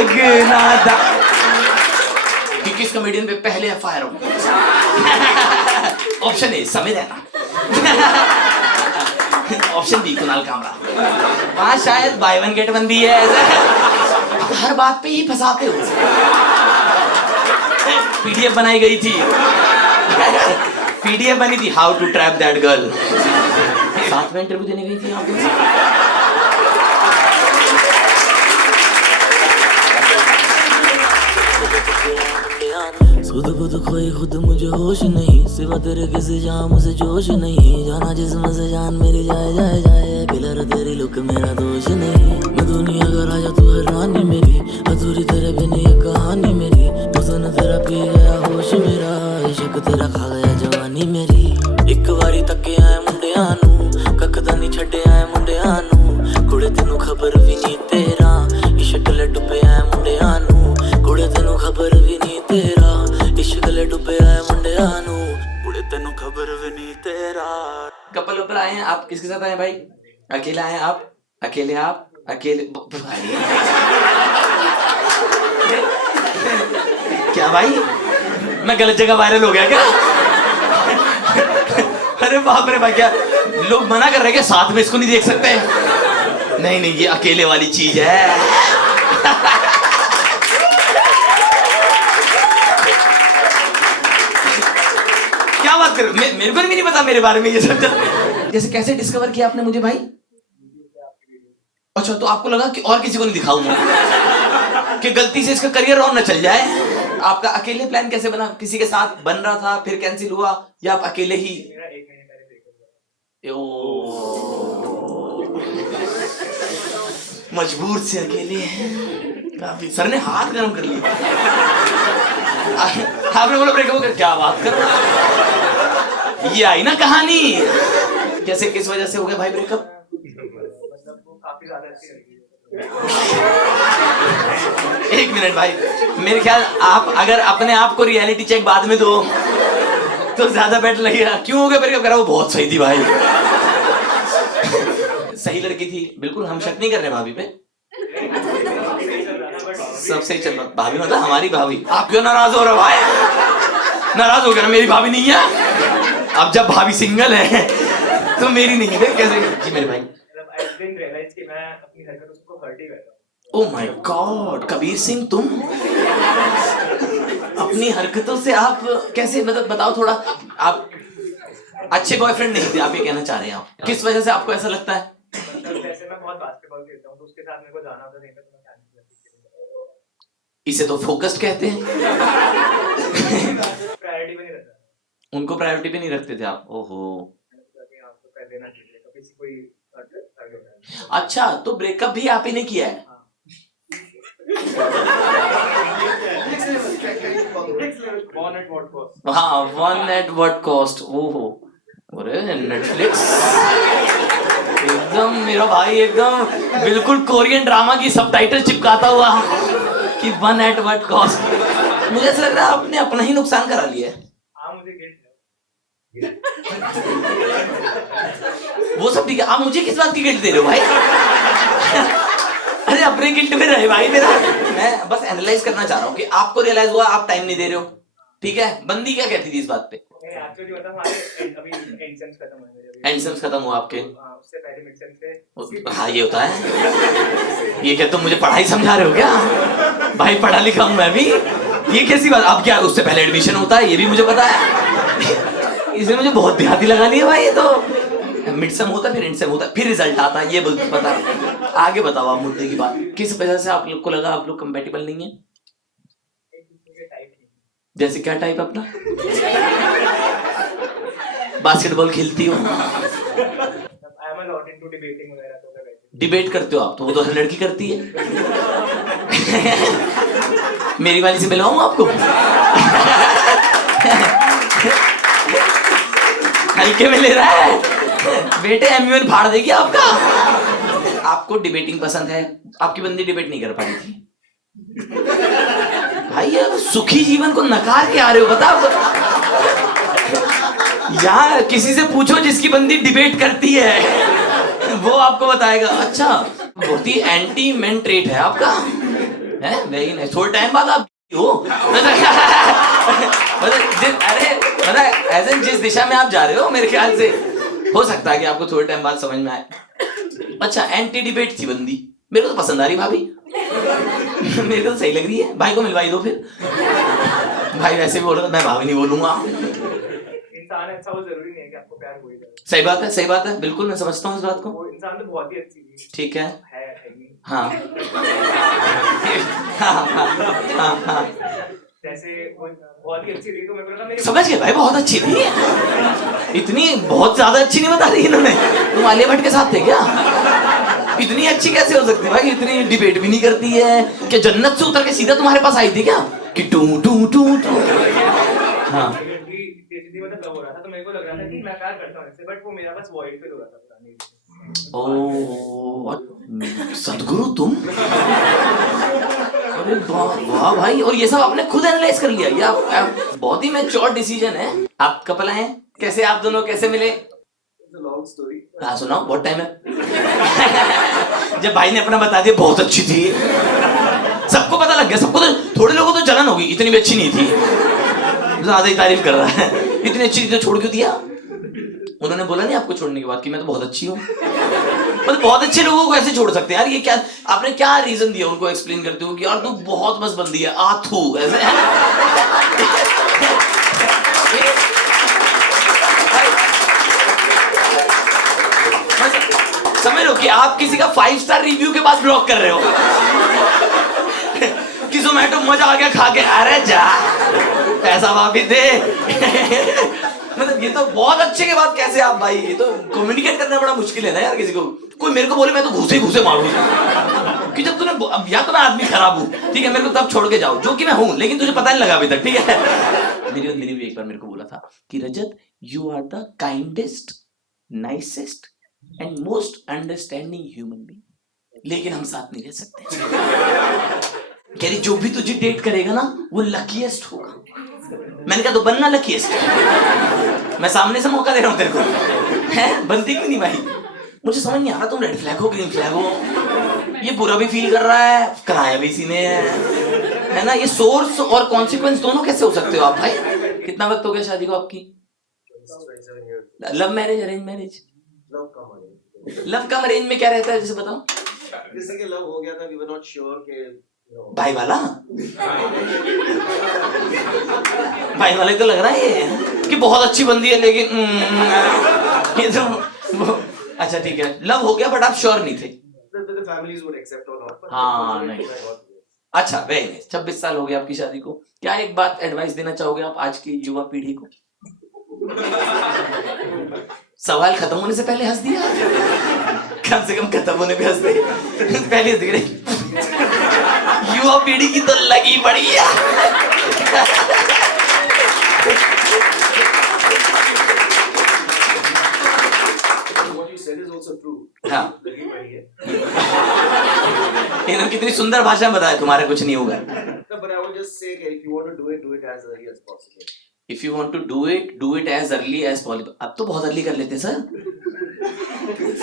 लगना था कि किस कॉमेडियन पे पहले एफआईआर हो। ऑप्शन ए समय रैना, ऑप्शन बी कुणाल कामरा। वहां शायद बाय वन गेट वन भी है। हर बात पे ही फंसाते हो। पीडीएफ बनाई गई थी, पीडीएफ बनी थी how to trap that girl. साथ में इंटरव्यू देने गई थी यहाँ पे। खुद खुद खोई खुद मुझे होश नहीं, सिवा तेरे किसी जाम से जोश नहीं, जाना जिस्म से जान मेरी जाए जाए जाए, किलर तेरी लुक मेरा दोष नहीं, मैं दुनिया का राजा तू है रानी मेरी, अधूरी तेरे बिन ये कहानी मेरी, हुस्न तेरा पी गया होश मेरा, इश्क तेरा खा गया जवानी मेरी, एक बारी तके आए मुंडियां नू, ककदा नहीं छड्डे आए मुंडियां नू, कुड़े तेनू खबर भी नहीं तेरा, इश्क ले डुबे आए मुंडियां नू, कुड़े तेनू खबर भी नहीं तेरा, इश्क ले डुबे आए मुंडियां नू, कुड़े तेनू खबर भी नहीं तेरा। कपल ऊपर आए हैं, आप किसके साथ आए भाई? अकेले आए आप? अकेले आप? अकेले भाई क्या भाई, मैं गलत जगह वायरल हो गया क्या? अरे बाप रे भाई, क्या लोग मना कर रहे हैं क्या साथ में इसको नहीं देख सकते? नहीं नहीं, ये अकेले वाली चीज है। क्या बात कर, मेरे को भी नहीं पता मेरे बारे में ये सब। जैसे कैसे डिस्कवर किया आपने मुझे भाई? अच्छा, तो आपको लगा कि और किसी को नहीं दिखाऊंगा कि गलती से इसका करियर ऑन न चल जाए। आपका अकेले प्लान कैसे बना? किसी के साथ बन रहा था फिर कैंसिल हुआ, या आप अकेले ही? मजबूर से अकेले काफी। सर ने हाथ गर्म कर लिया। आपने बोला ब्रेकअप हो गया? क्या बात कर रहा है, ये आई ना कहानी। कैसे, किस वजह से हो गया भाई ब्रेकअप? काफी ज्यादा अच्छी लगी। एक मिनट भाई, मेरे ख्याल आप अगर अपने आप को रियलिटी चेक बाद में दो तो ज्यादा बेटर लगेगा। क्यों हो गया ब्रेकअप? करा वो बहुत सही थी भाई, सही लड़की थी, बिल्कुल हम शक नहीं कर रहे भाभी पे, सब सही चल रहा। भाभी मतलब हमारी भाभी। आप क्यों नाराज हो रहे हो भाई? नाराज हो गया ना, मेरी भाभी नहीं है। अब जब भाभी सिंगल है तो मेरी नहीं है। कैसे जी मेरे भाई? Oh my God, Kabir Singh तुम अपनी हरकतों से आप कैसे, मतलब बताओ थोड़ा। आप अच्छे बॉयफ्रेंड नहीं थे, आप ये कहना चाह रहे हैं? आप किस वजह से आपको ऐसा लगता है? जैसे मैं बहुत बास्केटबॉल खेलता हूं तो उसके साथ मेरे को जाना होता नहीं था, तो मैं इसे तो फोकस्ड कहते हैं। प्रायोरिटी भी नहीं रहता। उनको प्रायोरिटी भी नहीं रखते थे आप? ओहो, अच्छा, तो ब्रेकअप भी आप ही ने किया है? हाँ, वन एट व्हाट कॉस्ट। ओहो, अरे नेटफ्लिक्स एकदम मेरा भाई, एकदम बिल्कुल कोरियन ड्रामा की सबटाइटल चिपकाता हुआ कि वन एट व्हाट कॉस्ट। मुझे ऐसा लग रहा है आपने अपना ही नुकसान करा लिया है। वो सब ठीक है, आप मुझे किस बात की गिल्ट दे रहे हो भाई? अरे अपने गिल्ट में रहे भाई मेरा। मैं बस एनालाइज करना चाह रहा हूँ कि आपको रियलाइज हुआ आप टाइम नहीं दे रहे हो, ठीक है? बंदी क्या कहती थी इस बात पे? एंडसम्स खत्म हुआ आपके? उससे पहले मिडसेम थे। हाँ, ये होता है। ये क्या तुम मुझे पढ़ाई समझा रहे हो क्या? भाई पढ़ा लिखा हूं मैं भी, ये कैसी बात? आप क्या उससे पहले एडमिशन होता है? ये भी मुझे पता है। इसने मुझे बहुत देहाती लगा लिया भाई। ये तो मिडसेम होता है, फिर एंडसेम होता है, फिर रिजल्ट आता है, ये पता। आगे बताओ आप मुद्दे की बात। किस वजह से आप लोग को लगा आप लोग कंपेटेबल नहीं है? जैसे क्या टाइप अपना? बास्केटबॉल खेलती हो? डिबेट करते हो आप? तो वो तो हर लड़की करती है। मेरी वाली से मिलवाऊं आपको? हल्के में ले रहा है बेटे, एमयूएन फाड़ देगी आपका। आपको डिबेटिंग पसंद है, आपकी बंदी डिबेट नहीं कर पाई थी भाई। यार सुखी जीवन को नकार के आ रहे हो, बताओ। यार किसी से पूछो जिसकी बंदी डिबेट करती है, वो आपको बताएगा। अच्छा, बहुत ही एंटी मेन ट्रेट है आपका। है वही नहीं, थोड़े टाइम बाद आप हो मतलब ऐसे जिस दिशा में आप जा रहे हो मेरे ख्याल से हो सकता है कि आपको थोड़े टाइम बाद समझ में आए। अच्छा, एंटी डिबेट थी बंदी, मेरे को तो पसंद आ रही भाभी मेरे को तो सही लग रही है। भाई को मिलवाई दो फिर। भाई वैसे भी बोल रहा था, मैं भाभी नहीं बोलूंगा। इंसान अच्छा हो जरूरी नहीं है कि आपको प्यार हो ही जाए। सही बात है, सही बात है, बिल्कुल मैं समझता हूँ इस बात को। वो इंसान तो बहुत ही अच्छी थी। ठीक है, नहीं। हाँ हाँ हाँ हाँ, जैसे वो बहुत ही अच्छी थी तो मेरे को लगा मेरी समझ गए भाई, बहुत अच्छी थी। इतनी बहुत ज्यादा अच्छी नहीं बता रही इन्होंने। तुम आलिया भट्ट के साथ थे क्या? इतनी अच्छी कैसे हो सकती है भाई? इतनी डिबेट भी नहीं करती है क्या? जन्नत से उतर के सीधा तुम्हारे पास आई थी क्या कि टू टू टू टू? हाँ, मतलब लव हो रहा था तो मेरे को लग रहा था कि मैं प्यार करता हूँ इससे, बट वो मेरा बस वॉइड फील हो रहा था। ओ सदगुरु तुम। अरे वाह भाई, और ये सब आपने खुद एनालाइज कर लिया? ये आप बहुत ही मैच्योर डिसीजन है। आप कपल हैं, कैसे आप दोनों कैसे मिले? Long story. हाँ सुनाओ, बहुत टाइम है। जब भाई ने अपना बता दिया बहुत अच्छी थी, सबको पता लग गया, सबको तो, थोड़े लोगों को तो जलन होगी, इतनी भी अच्छी नहीं थी, ज्यादा ही तारीफ कर रहा है। इतनी अच्छी थी तो छोड़ क्यों दिया? उन्होंने बोला नहीं आपको छोड़ने के बाद कि मैं तो बहुत अच्छी हूँ? मतलब बहुत अच्छे लोगों को ऐसे छोड़ सकते हैं यार? ये क्या आपने क्या रीजन दिया उनको एक्सप्लेन करते हो कि यार तू बहुत मस्त बंदी है आथू ऐसे? समझ लो कि आप किसी का 5 स्टार रिव्यू के बाद ब्लॉक कर रहे हो कि ज़ोमैटो मजा आ गया खा के, अरे जा पैसा वापिस दे। मतलब ये तो बहुत अच्छे के बाद कैसे आप भाई, ये तो कम्युनिकेट करना बड़ा मुश्किल है ना यार किसी को। कोई मेरे को बोले मैं तो घुसे घुसे मारूं कि जब तूने, या तो मैं आदमी खराब हूँ ठीक है, मेरे को तब छोड़ के जाओ, जो कि मैं हूँ, लेकिन तुझे पता नहीं लगा अभी तक, ठीक है? मेरी भी एक बार मेरे को बोला था कि Rajat you are the kindest, nicest and most understanding human being, लेकिन हम साथ नहीं रह सकते। कह रही जो भी तुझे डेट करेगा ना वो लकीएस्ट होगा। मैंने कहा तो बनना लकीएस्ट। मैं सामने से मौका दे रहा हूं तेरे को, है बनती क्यों नहीं भाई? मुझे समझ नहीं आ रहा तुम रेड फ्लैग हो ग्रीन फ्लैग हो। ये बुरा भी फील कर रहा है, कराया भी इसी ने है ना? ये सोर्स और कॉन्सिक्वेंस दोनों कैसे हो सकते हो आप भाई? कितना वक्त हो गया शादी को आपकी? Love marriage arrange marriage? Love कम अरेंज में क्या रहता है जैसे बताओ? किसी के लव हो गया था, we were not sure कि भाई वाला भाई वाले तो लग रहा है ये कि बहुत अच्छी बंदी है, लेकिन ये तो अच्छा ठीक है, लव हो गया बट आप श्योर नहीं थे। the families would accept or not, but हाँ नहीं, अच्छा वेरी नाइस। 26 साल हो गए आपकी शादी को, क्या एक बात एडवाइस देना चाहोगे आप आज की युवा पीढ़ी को? सवाल खत्म होने से पहले हंस दिया, कम से कम खत्म होने पे हंस दे, पहले हंस गए। युवा पीढ़ी की तो लगी पड़ी है। what you said is also true. हाँ, लगी पड़ी है। इन्होंने कितनी सुंदर भाषा में बताया तुम्हारा कुछ नहीं होगा। No, but I would just say कि if you want to do it as early as possible. If you want to do it as early as possible. अब तो बहुत अर्ली कर लेते हैं सर।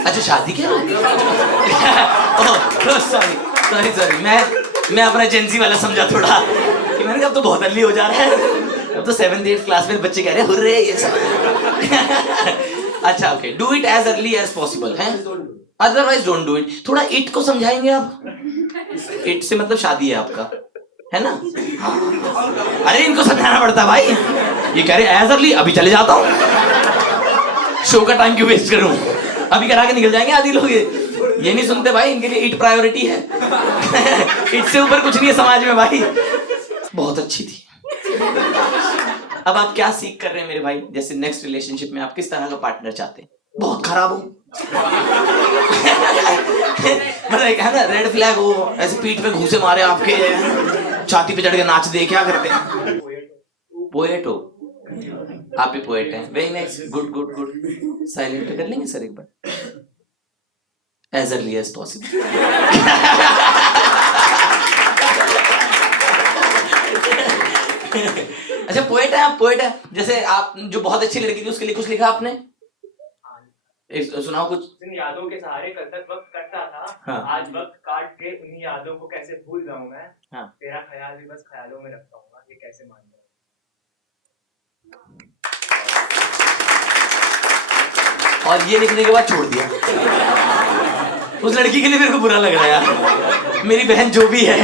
अच्छा शादी के सॉरी मैं अपना जेंजी वाला समझा थोड़ा कि मैंने कहा अब तो बहुत अर्ली हो जा रहा है, अब तो 7th 8th क्लास में बच्चे कह रहे हैं हुर्रे ये सब। अच्छा okay, do it as early as possible है, अदरवाइज डोंट डू इट। थोड़ा इट को समझाएंगे आप? इट से मतलब शादी है आपका, है ना? हाँ। अरे इनको समझाना पड़ता है भाई, ये कह रहे एज अर्ली, अभी चले जाता हूँ, शो का टाइम क्यों वेस्ट करूं, अभी करा के निकल जाएंगे आदि लोग। ये नहीं सुनते भाई, इनके लिए इट प्रायोरिटी है। इट से ऊपर कुछ नहीं है समाज में भाई। बहुत अच्छी थी। अब आप क्या सीख कर रहे हैं मेरे भाई? जैसे नेक्स्ट रिलेशनशिप में आप किस तरह का पार्टनर चाहते हैं? बहुत खराब हो मतलब है ना, रेड फ्लैग हो, ऐसे पीठ पे घूंसे मारे आपके, छाती पे चढ़ के नाच दे, क्या करते हैं? पोएट हो आप भी, पोएट हैं, very nice, good good good. Silent कर लेंगे सर एक बार, एज अर्ली एज पॉसिबल। अच्छा पोएट है आप, पोएट है। जैसे आप जो बहुत अच्छी लड़की थी उसके लिए कुछ लिखा आपने? सुनाओ कुछ। यादों के सहारे कल तक वक्त कटता था, हाँ। आज वक्त काट के आगे उन्हीं यादों को कैसे भूल जाऊं मैं। हाँ। तेरा ख्याल भी बस ख्यालों में रखता हूँ, ये कैसे मान जाऊं। और ये लिखने के बाद छोड़ दिया। उस लड़की के लिए मेरे को बुरा लग रहा है यार। मेरी बहन जो भी है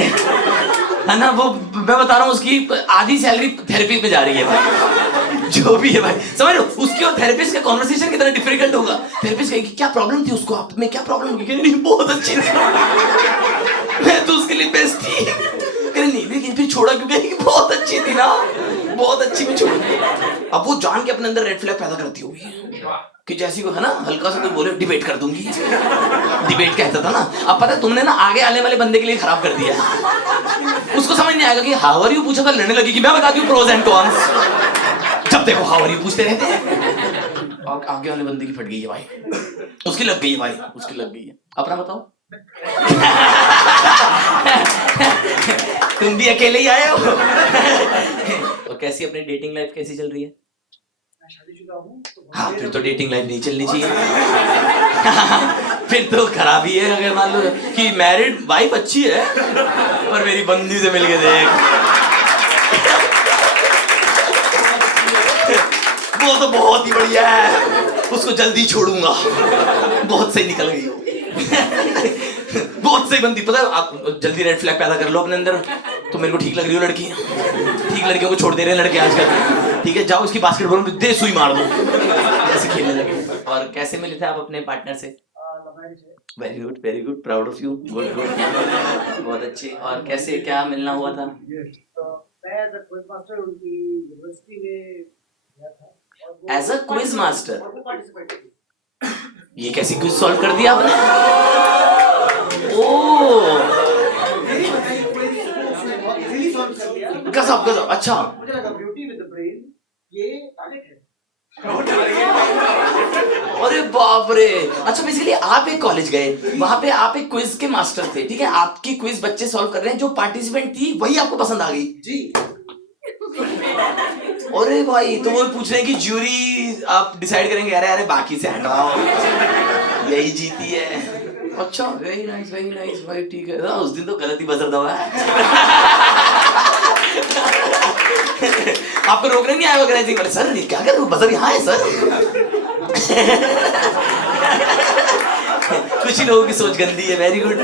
ना, वो मैं बता रहा हूँ उसकी आधी सैलरी थेरेपी में जा रही है भाई। जो भी है भाई, समझ लो उसकी और थेरेपिस्ट का कॉन्वर्सेशन कितना डिफिकल्ट होगा। थेरेपिस्ट कहेगी क्या प्रॉब्लम थी उसको, आप में क्या प्रॉब्लम होगी, नहीं बहुत अच्छी थी, मैं तो उसके लिए बेस्ट थी। नहीं लेकिन फिर छोड़ा क्यों, कहेगी बहुत अच्छी थी ना, बहुत अच्छी में छोड़। अब वो जान के अपने अंदर रेड फ्लैग पैदा करती होगी कि जैसी को है ना हल्का सा कुछ बोले डिबेट कर दूंगी। डिबेट कहता था ना, अब पता है तुमने ना आगे आने वाले बंदे के लिए खराब कर दिया। उसको समझ नहीं आएगा कि हाउ आर यू पूछा था, लड़ने लगी कि मैं बताती हूँ प्रोज एंड कॉन्स। जब देखो हाउ आर यू पूछते रहते हैं। और आगे वाले बंदे की फट गई है भाई, उसकी लग गई है भाई, उसकी लग गई है। अपना बताओ। तुम भी अकेले ही आए हो। और कैसी अपनी डेटिंग लाइफ कैसी चल रही है? मैं शादीशुदा हूँ तो हाँ फिर तो डेटिंग लाइफ नहीं चलनी चाहिए। फिर तो खराब ही है अगर मान लो कि मैरिड वाइफ अच्छी है पर मेरी बंदी से मिल के देख, वो तो बहुत ही बढ़िया है, उसको जल्दी छोड़ूंगा। बहुत सही निकल गई हो। बहुत सही बंदी, पता है आप जल्दी रेड फ्लैग पैदा कर लो अपने अंदर। तो मेरे को ठीक लग रही हो लड़की, ठीक लड़कियों को छोड़ दे रहे हैं लड़के आजकल। ठीक है जाओ इसकी बास्केटबॉल में दे सुई मार दो, ऐसे खेलने लगे। और कैसे मिले थे आप अपने पार्टनर से? Very good, proud of you, good good, बहुत अच्छे। और कैसे क्या मिलना हुआ था? As a quiz master. ये कैसी क्विज सॉल्व कर दिया आपने? ओह गजब गजब, अच्छा। मुझे लगा ब्यूटी विद द ब्रेन ये टैलेंट है। अरे बाप रे। अच्छा बेसिकली आप एक कॉलेज गए, वहां पे आप एक क्विज के मास्टर थे, ठीक है, आपकी क्विज बच्चे सॉल्व कर रहे हैं, जो पार्टिसिपेंट थी वही आपको पसंद आ गई जी। अरे भाई तो वो पूछ रहे हैं कि ज्यूरी आप डिसाइड करेंगे, अरे बाकी से हटाओ यही जीती है। अच्छा वेरी नाइस भाई, ठीक है। उस दिन तो गलत ही बजर दबा है। आपको रोकने नहीं आया ऑर्गेनाइजिंग वाले, सर क्या कर रहे हो, बजर यहाँ है सर। कुछ ही लोगों की सोच गंदी है। Very good.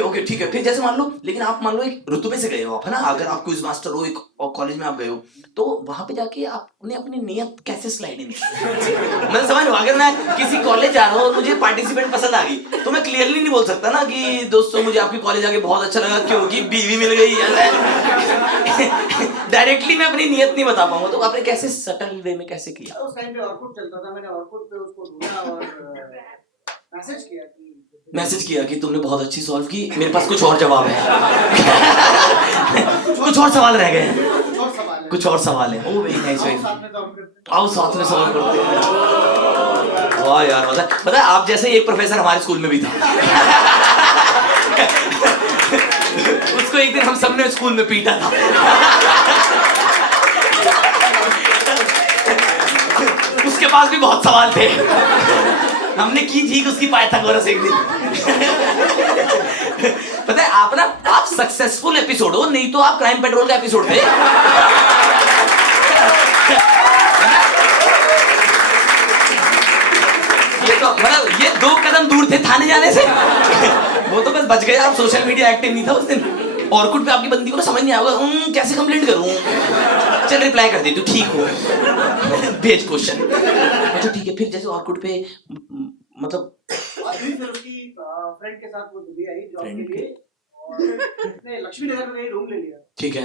ओके ठीक है। फिर जैसे मान लो, लेकिन आप मान लो एक रुतबे से गए हो आप, है ना, अगर आप क्विज मास्टर हो एक कॉलेज में आप गए हो, तो वहां पे जाके आपने अपनी नियत कैसे स्लाइड इन की? मैं समझ लो अगर मैं किसी कॉलेज जा रहा हूँ और मुझे पार्टिसिपेंट पसंद आ गई तो मैं क्लियरली नहीं बोल सकता ना कि दोस्तों मुझे आपकी कॉलेज आके बहुत अच्छा लगा क्योंकि बीवी मिल गई। डायरेक्टली मैं अपनी नियत नहीं बता पाऊंगा, तो आपने कैसे सटल वे में कैसे किया? उस टाइम पे ऑर्कुट चलता था, मैंने ऑर्कुट पे उसको ढूंढा और मैसेज किया कि तुमने बहुत अच्छी सॉल्व की, मेरे पास कुछ और जवाब है। कुछ और सवाल रह गए हैं, कुछ और सवाल है। ओह वेरी नाइस, आओ साथ में सॉल्व करते हैं। वाह यार, पता है आप जैसे एक प्रोफेसर हमारे स्कूल में भी था। उसको एक दिन हम सबने स्कूल में पीटा था। उसके पास भी बहुत सवाल थे, हमने की थी उसकी पाइथागोरस एक दिन। पता है आप सक्सेसफुल एपिसोड हो, नहीं तो आप क्राइम पेट्रोल का एपिसोड थे। ये तो मतलब ये 2 कदम दूर थे थाने जाने से। वो तो बस बच गए आप, सोशल मीडिया एक्टिव नहीं था उस दिन। ऑर्कुट पे आपकी बंदी को ना समझ नहीं आएगा कैसे कंप्लेंट करूं, चल रिप्लाई कर दे तू ठीक हो, भेज क्वेश्चन। अच्छा ठीक है। फिर जैसे ऑर्कुट पे मतलब फिर उसकी फ्रेंड के साथ वो दिल्ली आई जॉब के लिए और उसने लक्ष्मी नगर में रूम ले लिया। ठीक है।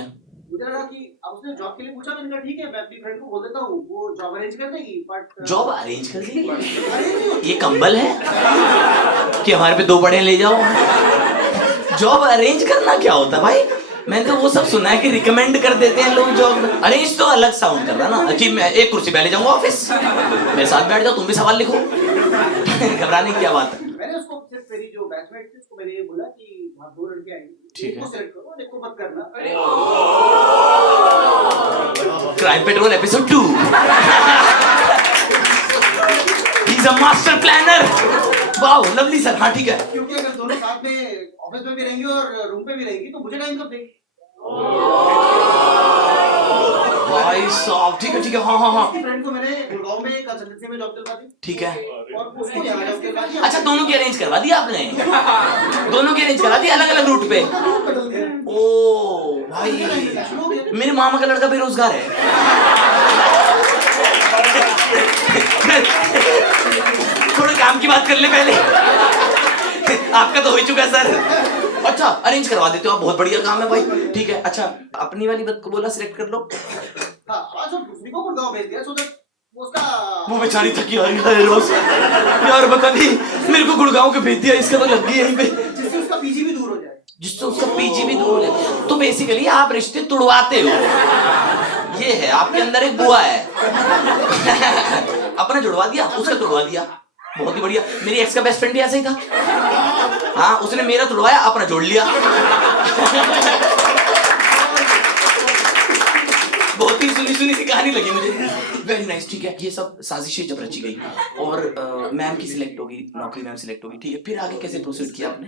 मुझे लगा कि अब उसने जॉब के लिए पूछा, मैंने कहा ठीक है मैं अपनी फ्रेंड को बोल देता हूँ वो जॉब अरेंज कर देगी, बट जॉब अरेंज कर देगी? ये कंबल है कि हमारे पे 2 बड़े ले जाओ? जॉब अरेंज करना क्या होता है भाई? मैंने तो वो सब सुना है कि रिकमेंड कर देते हैं लोग जॉब। अरेंज तो अलग साउंड कर रहा ना कि मैं एक कुर्सी पे ले जाऊंगा ऑफिस, मेरे साथ बैठ जाओ, तुम भी सवाल लिखो। घबराने की क्या बात है? मैंने उसको सिर्फ मेरी जो बैचमेट थी उसको मैंने ये बोला कि वहाँ 2 लड़के आएंगे, ठीक है, सेलेक्ट करो, देखो मत करना। Crime Patrol episode 2। He is a master planner. Wow lovely sir. हाँ ठीक है। क्योंकि अगर दोनों साथ में ऑफिस में भी रहेंगी और रूम पे भी रहेंगी, तो मुझे टाइम कब देगी? भाई साहब ठीक है हाँ उसकी फ्रेंड को मैंने गुड़गांव में कंसल्टेंसी में जॉब दिलवा दी ठीक है। और उसको यहाँ जॉब दिलवा दी। अच्छा दोनों की अरेंज करवा दिया आपने? दोनों की अरेंज करा दी अलग अलग रूट पे? बदल दिया। ओ भाई शुरू हो गया। मेरे मामा का लड़का बेरोजगार है। थोड़ा काम की बात कर ले पहले। आपका तो हो ही चुका है सर। अच्छा अरेंज करवा देते हो आप, बहुत बढ़िया काम है भाई। ठीक है अच्छा अपनी वाली बात को बोला सिलेक्ट कर लो। हाँ आज हम दूसरी को गुड़गांव भेज दिया, सो दैट उसका वो बेचारी थकी आ रही है रोज। यार बता दी मेरे को गुड़गांव के भेज दिया, इसका तो लग गई यहीं पे। जिससे उसका पीजी भी दूर हो जाए। जिससे उसका पीजी भी दूर हो जाए। तो बेसिकली आप रिश्ते तुड़वाते हो, ये है आपके अंदर एक बुआ है। अपना जुड़वा दिया उसका तुड़वा दिया, बहुत ही बढ़िया। मेरी एक्स का बेस्ट फ्रेंड भी ऐसा ही था। हाँ उसने मेरा तुड़वाया अपना जोड़ लिया। बहुत ही सुनी सुनी सी कहानी लगी मुझे। वेरी नाइस ठीक है। ये सब साजिशें जब रची गई और मैम की सिलेक्ट होगी, नौकरी मैम सिलेक्ट होगी, ठीक है। फिर आगे कैसे प्रोसीड किया आपने?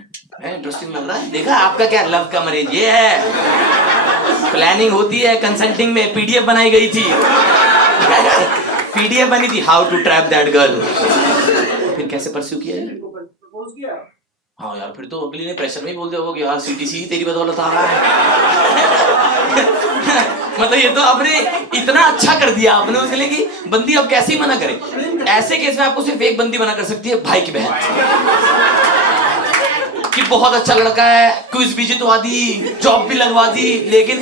इंटरेस्टिंग लग रहा है। देखा आपका क्या लव का मरीज ये है। प्लानिंग होती है कंसल्टिंग में, पीडीएफ बनाई गई थी। पीडीएफ बनी थी how to trap that girl. फिर कैसे परस्यू किया है? प्रपोज किया। हाँ यार फिर तो अगली ने प्रेशर में ही बोल दिया होगा कि यार सीटीसी ही तेरी बदौलत आ रहा है। मतलब ये तो आपने इतना अच्छा कर दिया आपने उसके लिए कि बंदी अब कैसे ही मना करे। ऐसे केस में आपको सिर्फ एक बंदी मना कर सकती है, भाई की बहन। कि बहुत अच्छा लड़का है, क्विज भी जितवा दी, जॉब भी लगवा दी, लेकिन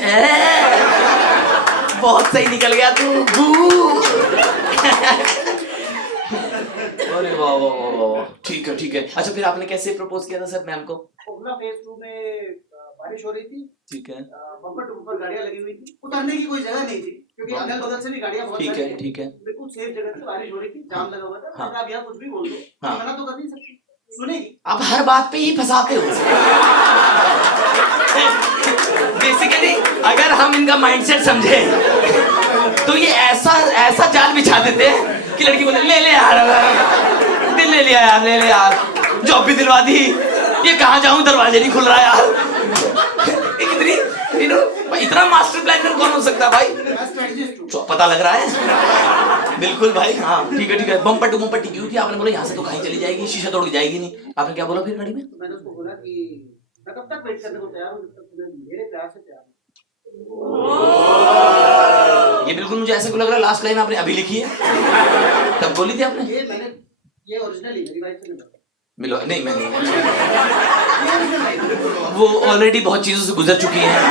बहुत सही निकल गया तू। अरे वाह वाह वाह वाह ठीक है। अच्छा फिर आपने कैसे प्रपोज किया था सर मैम को? ओखला फेज 2 में बारिश हो रही थी, ठीक है बम्पर टू बम्पर गाड़ियां लगी हुई थी, उतरने की कोई जगह नहीं थी क्योंकि अगल बगल से भी गाड़ियां बहुत सारी थी। ठीक है बिल्कुल सेफ जगह से बारिश हो रही थी, जाम लगा हुआ था। हाँ। मैंने आप यहाँ कुछ भी बोल दो, हाँ। मना तो कर नहीं सकती, सुनेगी। आप हर बात पे ही फंसाते हो। बेसिकली अगर हम इनका माइंडसेट समझे तो ये ऐसा जाल बिछा देते हैं कि लड़की बोले ले यार, दिल ले लिया यार, ले यार, जॉब भी दिलवा दी, ये कहाँ जाऊं दरवाजे नहीं खुल रहा यार। इतना मास्टर प्लानर कौन हो सकता है भाई? पता लग रहा है बिल्कुल भाई। हाँ ठीक है बम्पर टू बम्पर टिकी हुई थी। आपने बोला यहाँ से तो कहीं चली जाएगी, शीशा तोड़ के जाएगी नहीं। आपने क्या बोला फिर गाड़ी में? तो मैंने उसको बोला कि मैं कब तक वेट करने को तैयार हूँ जब तक तुम्हें मेरे प्यार से प्यार हो। ये बिल्कुल मुझे ऐसा क्यों लग रहा है लास्ट लाइन आपने अभी लिखी है, तब बोली थी आपने? ये ओरिजिनली मेरी वाइफ से नहीं मिलो नहीं मैं नहीं, वो ऑलरेडी बहुत चीजों से गुजर चुकी हैं।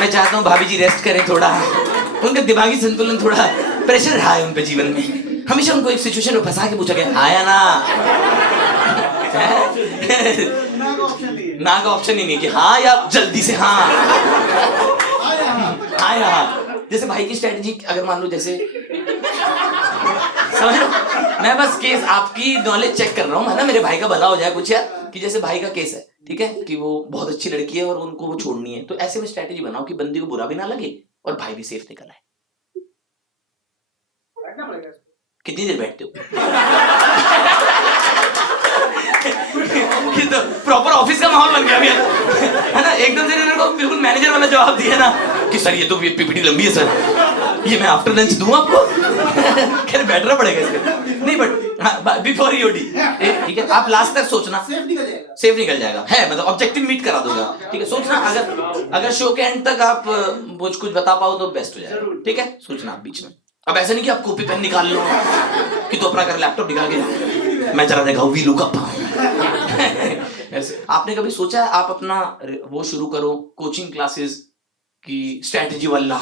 मैं चाहता हूँ भाभी जी रेस्ट करें थोड़ा, उनका दिमागी संतुलन थोड़ा प्रेशर रहा है उन पे जीवन में। हमेशा उनको एक सिचुएशन में फंसा के पूछा गया आया ना। ना का ऑप्शन ही नहीं कि हाँ या जल्दी से हाँ। हाँ या हाँ। जैसे भाई की स्ट्रेटजी अगर मान लो जैसे समझ लो, मैं बस केस आपकी नॉलेज चेक कर रहा हूँ, है ना, मेरे भाई का भला हो जाए कुछ यार। कि जैसे भाई का केस है ठीक है कि वो बहुत अच्छी लड़की है और उनको वो छोड़नी है, तो ऐसे में स्ट्रेटजी बनाओ कि बंदी को बुरा भी ना लगे और भाई भी सेफ निकल आए। बैठना पड़ेगा। कितनी देर बैठते हो? ये तो प्रॉपर ऑफिस का माहौल बन गया अभी, है ना। एकदम से इन्होंने को बिल्कुल मैनेजर वाला जवाब दिया ना कि सर ये तो पीपीटी लंबी है सर, ये मैं आफ्टर लंच दूं आपको? खैर बैठना पड़ेगा इसके नहीं, बट बिफोर ईओडी ठीक है। आप लास्ट तक सोचना, सेफ निकल जाएगा है, मतलब ऑब्जेक्टिव मीट करा दोगे ठीक है। सोचना अगर शो के एंड तक आप कुछ बता पाओ तो बेस्ट हो जाएगा ठीक है। सोचना आप बीच में, अब ऐसा नहीं कि आप कॉपी पेन निकाल लो कि तो अपना कर लैपटॉप निकाल के मैं जरा देखा वी लुक अप। ऐसे आपने कभी सोचा है आप अपना वो शुरू करो कोचिंग क्लासेस की स्ट्रेटजी वाला?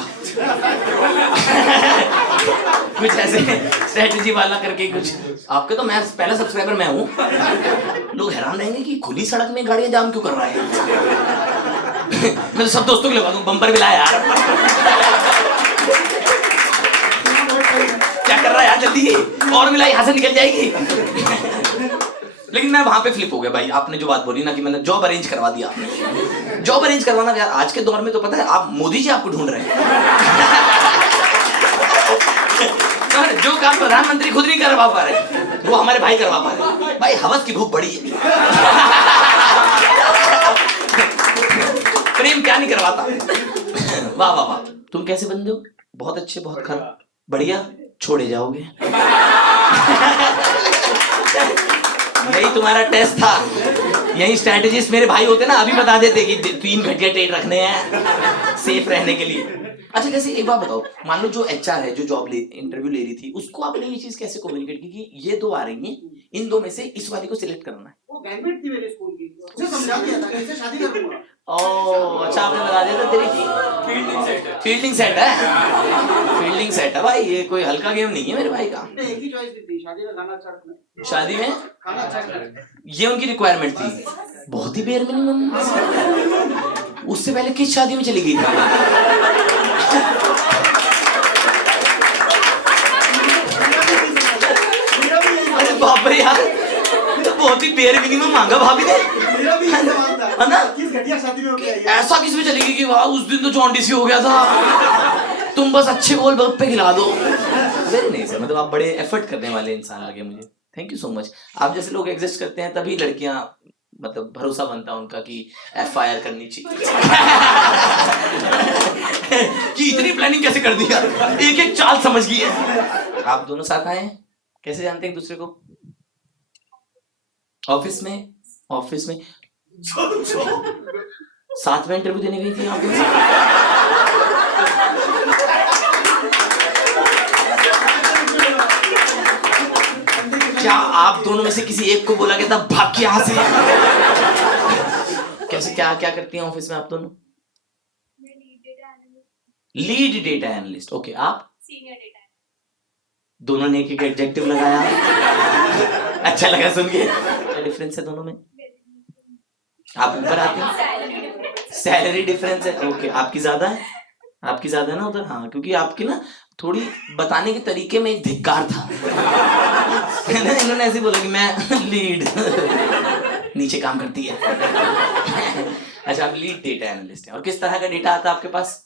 कुछ ऐसे स्ट्रेटजी वाला करके कुछ आपके, तो मैं पहला सब्सक्राइबर मैं हूँ। लोग हैरान रहेंगे कि खुली सड़क में गाड़ियां जाम क्यों कर रहा है। मैं तो सब दोस्तों को लगा दूं बम्पर भी लाया यार। क्या कर रहा है यार, जल्दी और मिला यहाँ से निकल जाएगी। लेकिन मैं वहां पे फ्लिप हो गया भाई। आपने जो बात बोली ना कि मैंने जॉब अरेंज करवा दिया, जॉब अरेंज करवाना यार आज के दौर में तो पता है आप मोदी जी आपको ढूंढ रहे हैं। जो काम प्रधानमंत्री खुद नहीं करवा पा रहे वो हमारे भाई करवा पा रहे। भाई हवस की भूख बड़ी है। प्रेम क्या नहीं करवाता। वाह वाह वाह, तुम कैसे बंदे हो? बहुत अच्छे, बहुत खराब, बढ़िया, छोड़े जाओगे। यही तुम्हारा टेस्ट था, यही स्ट्रैटेजिस्ट मेरे भाई होते ना अभी बता देते कि 3 घंटे डेट रखने हैं सेफ रहने के लिए। अच्छा जैसे एक बात बताओ, मान लो जो HR है, जो जॉब इंटरव्यू ले रही थी, उसको आपने ये चीज कैसे कम्युनिकेट की कि ये 2 आ रही हैं, इन 2 में से इस वाली को सिलेक्ट करना है? वो गैंगमेट थी मेरे स्कूल की, उसे समझा दिया था कि इससे शादी करूंगा। ओह अच्छा, आपने बता दिया था तेरी फील्डिंग सेट है। फील्डिंग सेट है भाई, ये कोई हल्का गेम नहीं है मेरे भाई का। हमने एक ही चॉइस दी थी, शादी में खाना अच्छा रखना, शादी में खाना अच्छा रखना। ये उनकी रिक्वायरमेंट थी, बहुत ही बेयर मिनिमम। उससे पहले किस शादी में चली गई थी? अरे बाप रे यार, तो बहुत ही बेयर मिनिमम मांगा भाभी ने, मेरा भी यही सवाल था, है ना? किस घटिया शादी में होके आई है? ऐसा किस में चली गई कि वाह उस दिन तो जॉन्डिस ही हो गया था, तुम बस अच्छे गोल बग पे खिला दो। वेरी नाइस, मतलब आप बड़े एफर्ट करने वाले इंसान लगे मुझे, थैंक यू सो मच। आप जैसे लोग एग्जिस्ट करते हैं तभी लड़कियां, मतलब भरोसा बनता है उनका कि FIR करनी चाहिए। कि इतनी प्लानिंग कैसे कर दी यार, एक एक चाल समझ गई है। आप दोनों साथ आए हैं, कैसे जानते हैं एक दूसरे को? ऑफिस में साथ में इंटरव्यू देने गई थी आप? क्या आप दोनों में से किसी एक को बोला गया था भाग के यहाँ से? कैसे, क्या क्या करती हैं ऑफिस में आप दोनों? Lead data analyst, okay. आप? Senior data. दोनों ने एक एडजेक्टिव लगाया। अच्छा लगा सुन के। क्या डिफरेंस है दोनों में? आप ऊपर आते हैं, सैलरी डिफरेंस है, ओके। आपकी ज्यादा है? आपकी ज्यादा है ना उधर, हाँ, क्योंकि आपकी ना थोड़ी बताने के तरीके में धिक्कार था। इन्होंने ऐसे बोला कि मैं लीड नीचे काम करती है। अच्छा, आप लीड डेटा एनालिस्ट हैं, और किस तरह का डेटा आता है आपके पास?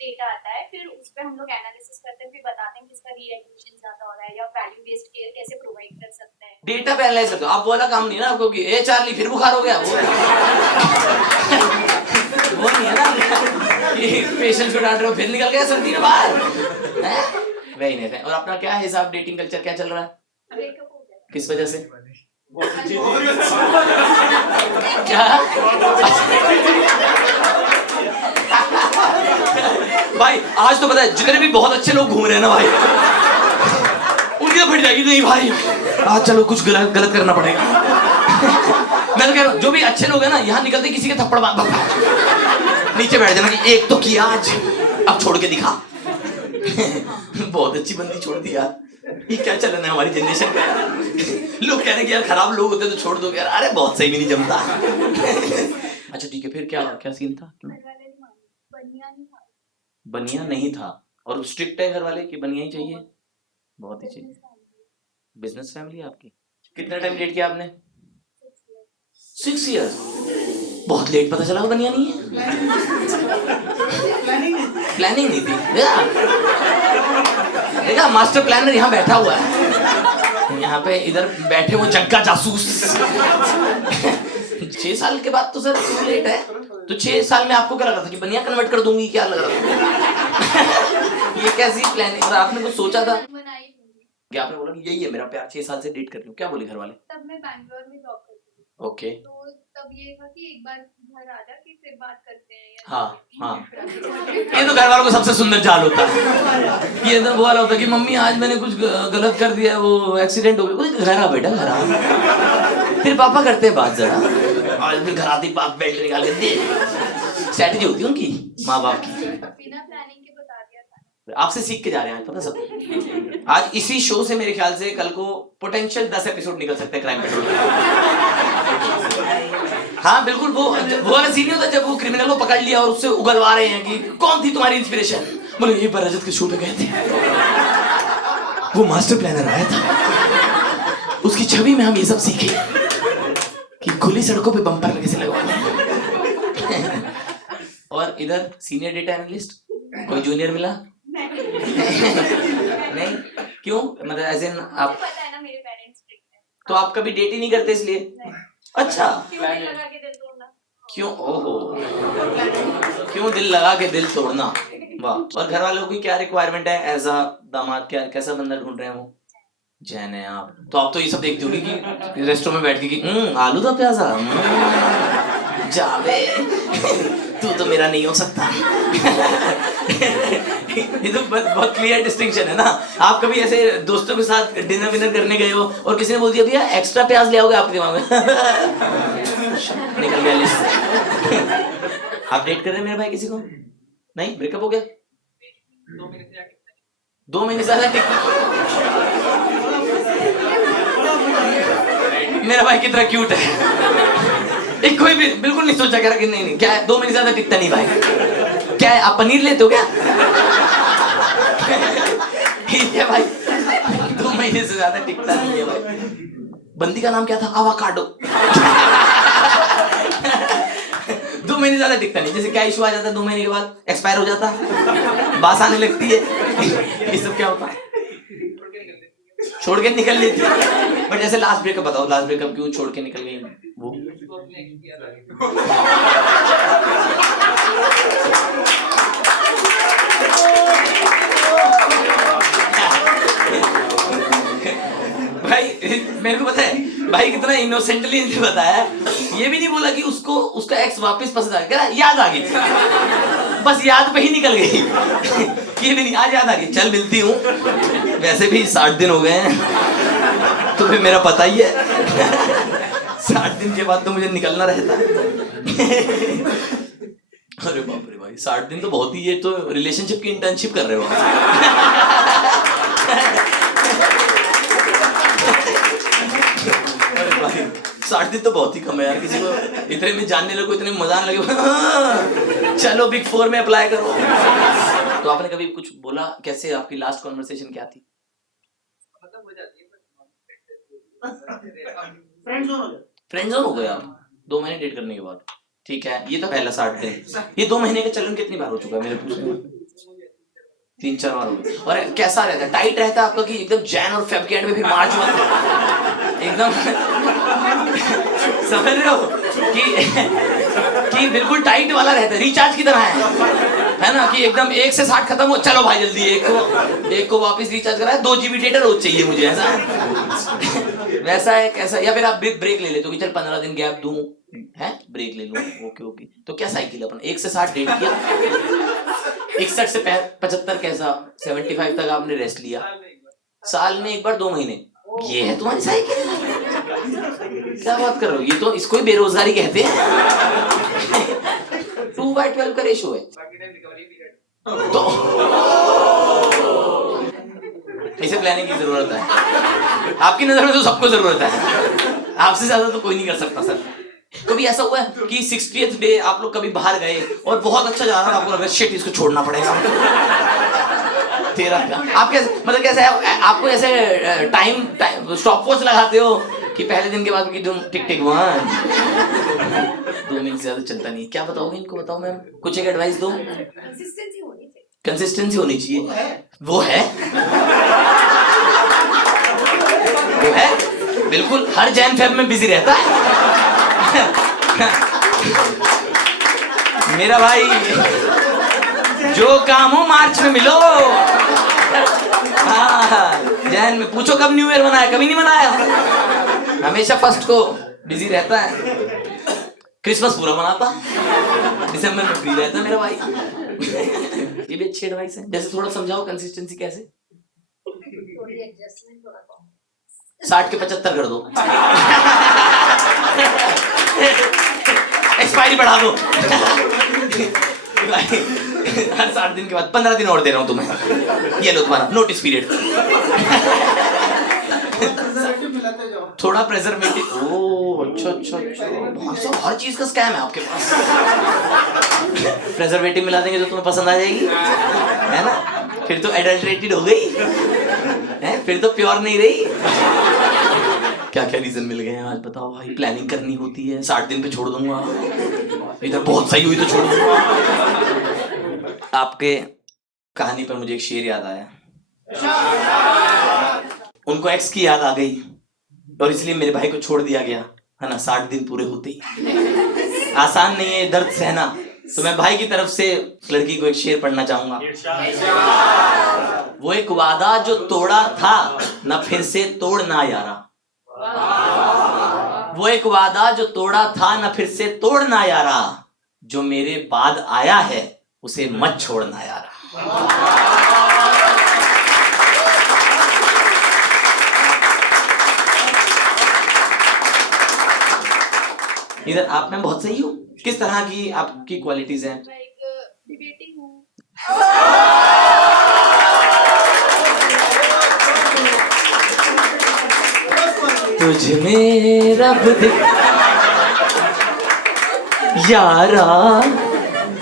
डेटा आता है, फिर उस पे हम लोग एनालिसिस करते हैं, फिर बताते हैं किसका रीएक्टिवेशन ज्यादा हो रहा है या वैल्यू बेस्ड केयर कैसे प्रोवाइड कर सकते हैं। डेटा पे एनालाइज करते हो आप? वाला काम नहीं है ना आपको कि ए चार्ली फिर बुखार हो गया, वो नहीं है ना कि पेशेंट को डांट रहे हो फिर निकल गया सर्दी में बाहर, वही नहीं है। और अपना क्या हिसाब, डेटिंग कल्चर क्या चल रहा है? ब्रेकअप हो गया। किस वजह से? क्या भाई आज तो पता है जितने भी बहुत अच्छे लोग घूम रहे हैं ना भाई, उनकी फट जाएगी। नहीं भाई आज चलो कुछ गलत करना पड़ेगा। मैं तो कह रहा हूँ जो भी अच्छे लोग हैं ना, यहाँ निकलते किसी के थप्पड़ मार नीचे बैठ जाना कि एक तो किया आज, अब छोड़ के दिखा। बहुत अच्छी बंदी छोड़ दी यार, ये क्या चलन है हमारी जनरेशन का। लोग कह रहे हैं कि यार खराब लोग होते तो छोड़ दो यार, अरे बहुत सही भी नहीं जमता। अच्छा ठीक है, फिर क्या सीन था? बनिया नहीं था, और स्ट्रिक्ट है घर वाले कि बनिया ही चाहिए? बहुत ही चाहिए। बिजनेस फैमिली आपकी? कितना टाइम डेट किया आपने? 6 years। बहुत लेट पता चला बनिया नहीं है। प्लानिंग नहीं थी। देखा मास्टर प्लानर यहाँ बैठा हुआ है, यहाँ पे इधर बैठे वो जग्गा जासूस। 6 साल के बाद तो सर लेट है। तो 6 साल में आपको क्या लगा था कि बनिया कन्वर्ट कर दूंगी? क्या लग रहा था? ये कैसी प्लानिंग? और आपने कुछ सोचा था कि आपने बोला कि यही है मेरा प्यार, 6 साल से डेट कर रही हूँ? क्या बोले घर वाले? तब मैं बैंगलोर में जॉब करती थी। ओके। तो तब ये था कि एक बार घर आ जा कि फिर बात करते हैं या हाँ हाँ, ये तो घर वालों को सबसे सुंदर चाल होता है। ये तो वो वाला होता है कि मम्मी आज मैंने कुछ गलत कर दिया, वो एक्सीडेंट हो गया। घर आ बेटा, घर आ। फिर पापा करते हैं बात जरा, और फिर घर आते ही बाप बेल्ट निकाल के दे। स्ट्रैटेजी होती है उनकी, माँ बाप की। बिना प्लानिंग के बता दिया था। आपसे सीख के जा रहे हैं आज, पता सब। आज इसी शो से मेरे ख्याल से कल को पोटेंशियल 10 एपिसोड निकल सकते हैं क्राइम पेट्रोल। हाँ बिल्कुल, वो वाला सीन नहीं होता जब वो क्रिमिनल को पकड़ लिया और उससे उगलवा रहे हैं कि कौन थी तुम्हारी इंस्पिरेशन? बोले ये पर रजत के शो पे गए थे, वो मास्टर प्लानर आया था, उसकी छवि में हम ये सब सीखे कि खुली सड़कों पे बम्पर में कैसे लगवाना है। और इधर सीनियर डेटा एनालिस्ट, कोई जूनियर मिला? नहीं, क्यों? मतलब एज इन आप, पता है ना मेरे पेरेंट्स स्ट्रिक्ट हैं, तो आप कभी डेट ही नहीं करते इसलिए? अच्छा, क्यों? ओहो, क्यों दिल लगा के दिल तोड़ना? वाह। और घर वालों की क्या रिक्वायरमेंट है एज अ दामाद? क्या कैसा बंदा ढूंढ रहे हैं वो? जैन है आप तो? आप तो ये सब देखते होगी कि रेस्टोरेंट में बैठ के कि आलू का प्याजा, जावे तू तो मेरा नहीं हो सकता। ये तो बहुत क्लियर डिस्टिंक्शन है ना। आप कभी ऐसे दोस्तों के साथ डिनर विनर करने गए हो और किसी ने बोल दिया भैया एक्स्ट्रा प्याज ले आओगे, आपके दिमाग में निकल गया लिस्ट से। आप डेट कर रहे हैं मेरे भाई किसी को? नहीं, ब्रेकअप हो गया? 2 महीने से टिक। मेरा भाई कितना क्यूट है। एक कोई भी बिल्कुल नहीं सोचा कि नहीं क्या है 2 महीने ज्यादा टिकता नहीं भाई। क्या है आप पनीर लेते हो क्या? ठीक है भाई, 2 महीने से ज्यादा टिकता नहीं है भाई। बंदी का नाम क्या था? आवाकाडो। 2 महीने ज्यादा टिकता नहीं। जैसे क्या इशू आ जाता है 2 महीने के बाद? एक्सपायर हो जाता है, बास आने लगती है। ये सब क्या होता है? छोड़ के निकल लेती है। बट जैसे लास्ट ब्रेकअप बताओ, लास्ट ब्रेकअप क्यों छोड़ के निकल गई वो? भाई मेरे को पता है भाई कितना इनोसेंटली बताया। ये भी नहीं बोला कि उसको उसका एक्स वापस पसंद आ गया, याद आ गई, बस याद पे ही निकल गई। ये भी नहीं, आज याद आ गई, चल मिलती हूँ, वैसे भी 60 दिन हो गए हैं, तुम्हें मेरा पता ही है। 60 दिन के बाद तो मुझे निकलना रहता है। अरे बाप रे भाई, 60 दिन तो बहुत ही, ये तो रिलेशनशिप की इंटर्नशिप कर रहे हो। अरे भाई 60 दिन तो बहुत ही कम है यार। किसी को इतने में जानने लगो, इतने में मजा आने लगे, चलो बिग 4 में अप्लाई करो। तो आपने कभी कुछ बोला? कैसे आपकी लास्ट कॉन्वर्सेशन क्या थी? मतलब हो जाती है फ्रेंड जोन हो गया 2 महीने डेट करने के बाद? ठीक है, ये तो पहला 60 दिन। ये 2 महीने का चलन कितनी बार हो चुका है मेरे पूछने में? 3-4 बार हो गए। और कैसा रहता है? टाइट रहता है आपका कि एकदम जैन और फेब के एंड में फिर मार्च में एकदम समझ रहे हो कि बिल्कुल टाइट वाला रहता है, रिचार्ज की तरह है ना, कि एकदम 1 से 60 खत्म हो, चलो भाई जल्दी एक को वापस रिचार्ज करा है, 2 GB डेटा रोज चाहिए मुझे, ऐसा वैसा है कैसा? या फिर आप ब्रेक ले लेते हो कि चल 15 दिन गैप दूं, है ब्रेक ले लूं, ओके। तो क्या साइकिल अपन 1 से 60 डेट किया, 61 से 75 कैसा, 75 तक आपने रेस्ट लिया, साल में एक बार 2 महीने, ये है तुम्हारी साइकिल? क्या बात कर रहे हो? ये तो इसको ही बेरोजगारी कहते हैं। 2/12 का रेशो है तो इसे प्लानिंग की जरूरत है। आपकी नजर में तो सबको जरूरत है, आपसे ज्यादा तो कोई नहीं कर सकता सर। कभी ऐसा हुआ है कि 60th डे आप लोग कभी बाहर गए और बहुत अच्छा जा रहा है, आपको लगा शिट इसको छोड़ना पड़ेगा, तेरा आप कैसे, मतलब कैसे आपको ऐसे टाइम स्टॉप वॉच लगाते हो कि पहले दिन के बाद कि तुम टिक 1 2 मिनट से ज्यादा चलता नहीं? क्या बताओगे इनको? बताओ मैम, कुछ एक एडवाइस दो। कंसिस्टेंसी होनी चाहिए। वो है बिल्कुल, हर जैन फेब में बिजी रहता है। मेरा भाई जो काम हो मार्च में मिलो। हाँ, जैन में पूछो कब न्यू ईयर मनाया? कभी नहीं मनाया, हमेशा फर्स्ट को बिजी रहता है। क्रिसमस पूरा मनाता, दिसंबर में फ्री रहता है मेरा भाई। ये भी अच्छी एडवाइस है। जैसे थोड़ा समझाओ कंसिस्टेंसी कैसे? 60 के 75 कर दो, एक्सपायरी बढ़ा दो। हर 60 दिन के बाद 15 दिन और दे रहा हूं तुम्हें, ये लो तुम्हारा नोटिस पीरियड। थोड़ा प्रेजर्वेटिव। ओह अच्छा, हर चीज का स्कैम है आपके पास। प्रेजर्वेटिव मिला देंगे तो तुम्हें पसंद आ जाएगी, है ना? फिर तो एडल्ट्रेटेड हो गई है, फिर तो प्योर नहीं रही। क्या क्या रीजन मिल गए हैं आज बताओ भाई? प्लानिंग करनी होती है, 60 दिन पे छोड़ दूंगा, इधर बहुत सही हुई तो छोड़ दूंगा। आपके कहानी पर मुझे एक शेर याद आया। उनको एक्स की याद आ गई और इसलिए मेरे भाई को छोड़ दिया गया, है ना, 60 दिन पूरे होते ही। आसान नहीं है दर्द सहना। तो मैं भाई की तरफ से उस लड़की को एक शेर पढ़ना चाहूंगा। वो एक वादा जो तोड़ा था न फिर से तोड़ना यारा, वो एक वादा जो तोड़ा था न फिर से तोड़ना यारा, जो मेरे बाद आया है उसे मत छोड़ना यारा। इधर आप में बहुत सही हो। किस तरह की आपकी क्वालिटीज हैं? मैं एक डिबेटिंग हूँ। तुझ में रब दे यारा,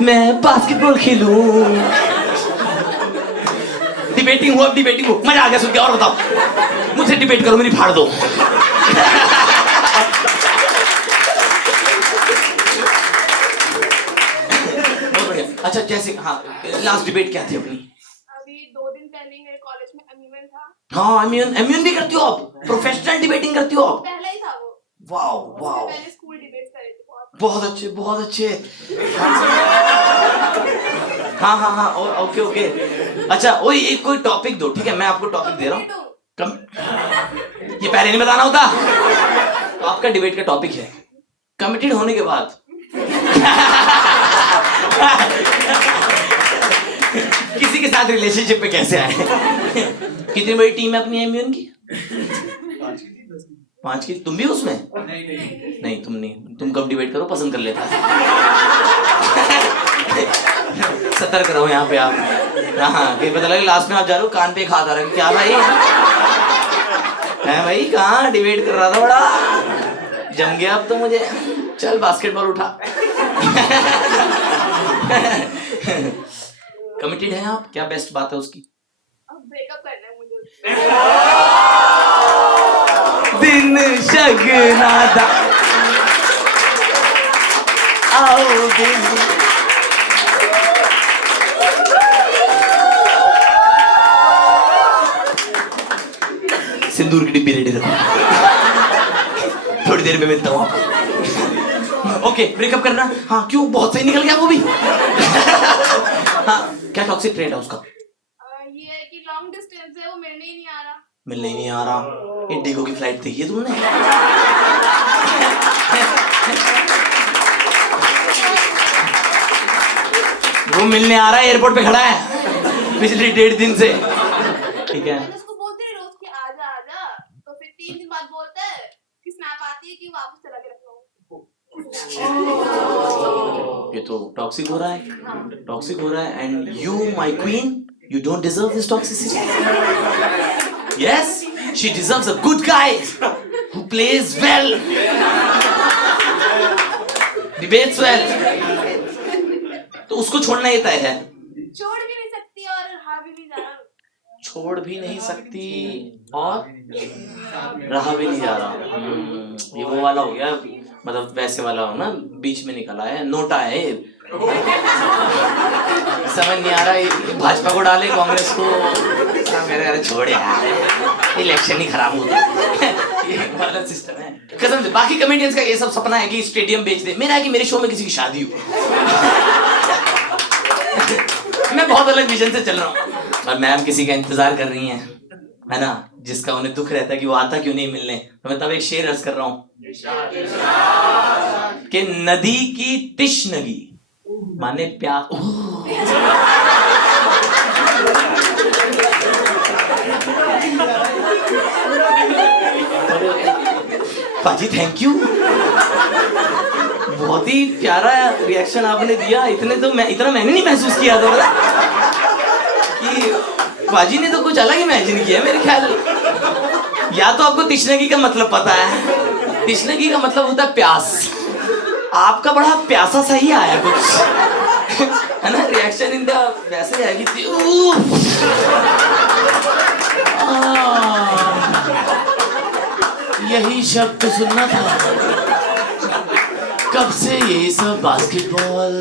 मैं बास्केटबॉल खेलूं। डिबेटिंग हो, अब डिबेटिंग हो, मजा आ गया सुन के। और बताओ, मुझसे डिबेट करो, मेरी फाड़ दो। अच्छा जैसे हाँ, लास्ट डिबेट क्या थी अपनी? अभी 2 दिन पहले मेरे कॉलेज में एम्यून था। हाँ एम्यून भी करती हो आप? प्रोफेशनल डिबेटिंग करती हो आप? पहला ही था वो। वाओ वाओ, पहले स्कूल डिबेट्स करे थे। बहुत अच्छे बहुत अच्छे। हाँ हाँ हाँ, ओके ओके। अच्छा वही एक कोई टॉपिक दो, ठीक है? मैं आपको टॉपिक दे रहा हूँ। ये पहले नहीं बताना होता। तो आपका डिबेट का टॉपिक है कमिटेड होने के बाद किसी के साथ रिलेशनशिप पे कैसे आए। कितनी बड़ी टीम है अपनी एम्यून की? 5 की। तुम भी उसमें? नहीं तुम नहीं, तुम कब डिबेट करो पसंद कर लेता। सतर्क रहो यहाँ पे आप। हाँ कहीं पता लगे लास्ट में आप जा रहे हो कान पे हाथ आ रहा है, क्या भाई है भाई? कहाँ डिबेट कर रहा था, बड़ा जम गया अब तो मुझे। चल बास्केटबॉल उठा। कमिटेड हैं आप? क्या बेस्ट बात है उसकी? अब ब्रेकअप करना है मुझे। दिन शगनादा आओ दिन। सिंदूर की डिब्बी रेडी रखो, थोड़ी देर में मिलता हूँ आपको। ओके ब्रेकअप करना, हाँ क्यों? बहुत सही निकल गया वो भी। हाँ क्या टॉक्सिक ट्रेड है उसका? ये है कि लॉन्ग डिस्टेंस है, वो मिलने ही नहीं आ रहा। मिलने ही नहीं आ रहा। इंडिगो की फ्लाइट देखी है तुमने? वो मिलने आ रहा है, एयरपोर्ट पे खड़ा है पिछले 1.5 दिन से, ठीक है? मैंने उसको बोलती रही रोज कि आजा आजा, तो फिर 3 दिन बाद बोलता है कि स्नैप आती है कि वापस चला के रख लो। ये तो टॉक्सिक हो रहा है, टॉक्सिक हो रहा है। And you my queen, you don't deserve this toxicity. Yes, she deserves a good guy who plays well, debates well. तो उसको छोड़ना ही तय है। छोड़ भी नहीं सकती और रहा भी नहीं जा रहा। छोड़ भी नहीं सकती और रहा भी नहीं जा रहा। ये वो वाला हो गया, मतलब वैसे वाला हो ना, बीच में निकला है, नोटा है। समझ नहीं आ रहा ये भाजपा को डाले कांग्रेस को। मेरे छोड़ यार, इलेक्शन ही खराब होता ये वाला सिस्टम है कसम से। बाकी कमेडियंस का ये सब सपना है कि स्टेडियम बेच दे, मेरा है कि मेरे शो में किसी की शादी हो। मैं बहुत अलग विजन से चल रहा हूँ और मैम किसी का इंतजार कर रही हैं, है ना, जिसका उन्हें दुख रहता है कि वो आता क्यों नहीं मिलने। तो मैं तब एक शेर अर्ज कर रहा हूँ कि नदी की तिश्नगी माने प्यास। पाजी थैंक यू, बहुत ही प्यारा रिएक्शन आपने दिया। इतना मैंने नहीं महसूस किया था कि पाजी ने तो कुछ अलग इमेजिन किया मेरे ख्याल। या तो आपको तिश्नगी का मतलब पता है, तिश्नगी का मतलब होता है प्यास। आपका बड़ा प्यासा सा ही आया कुछ, है ना, रिएक्शन इनका वैसे है कि यही शब्द सुनना था कब से, यही सब बास्केटबॉल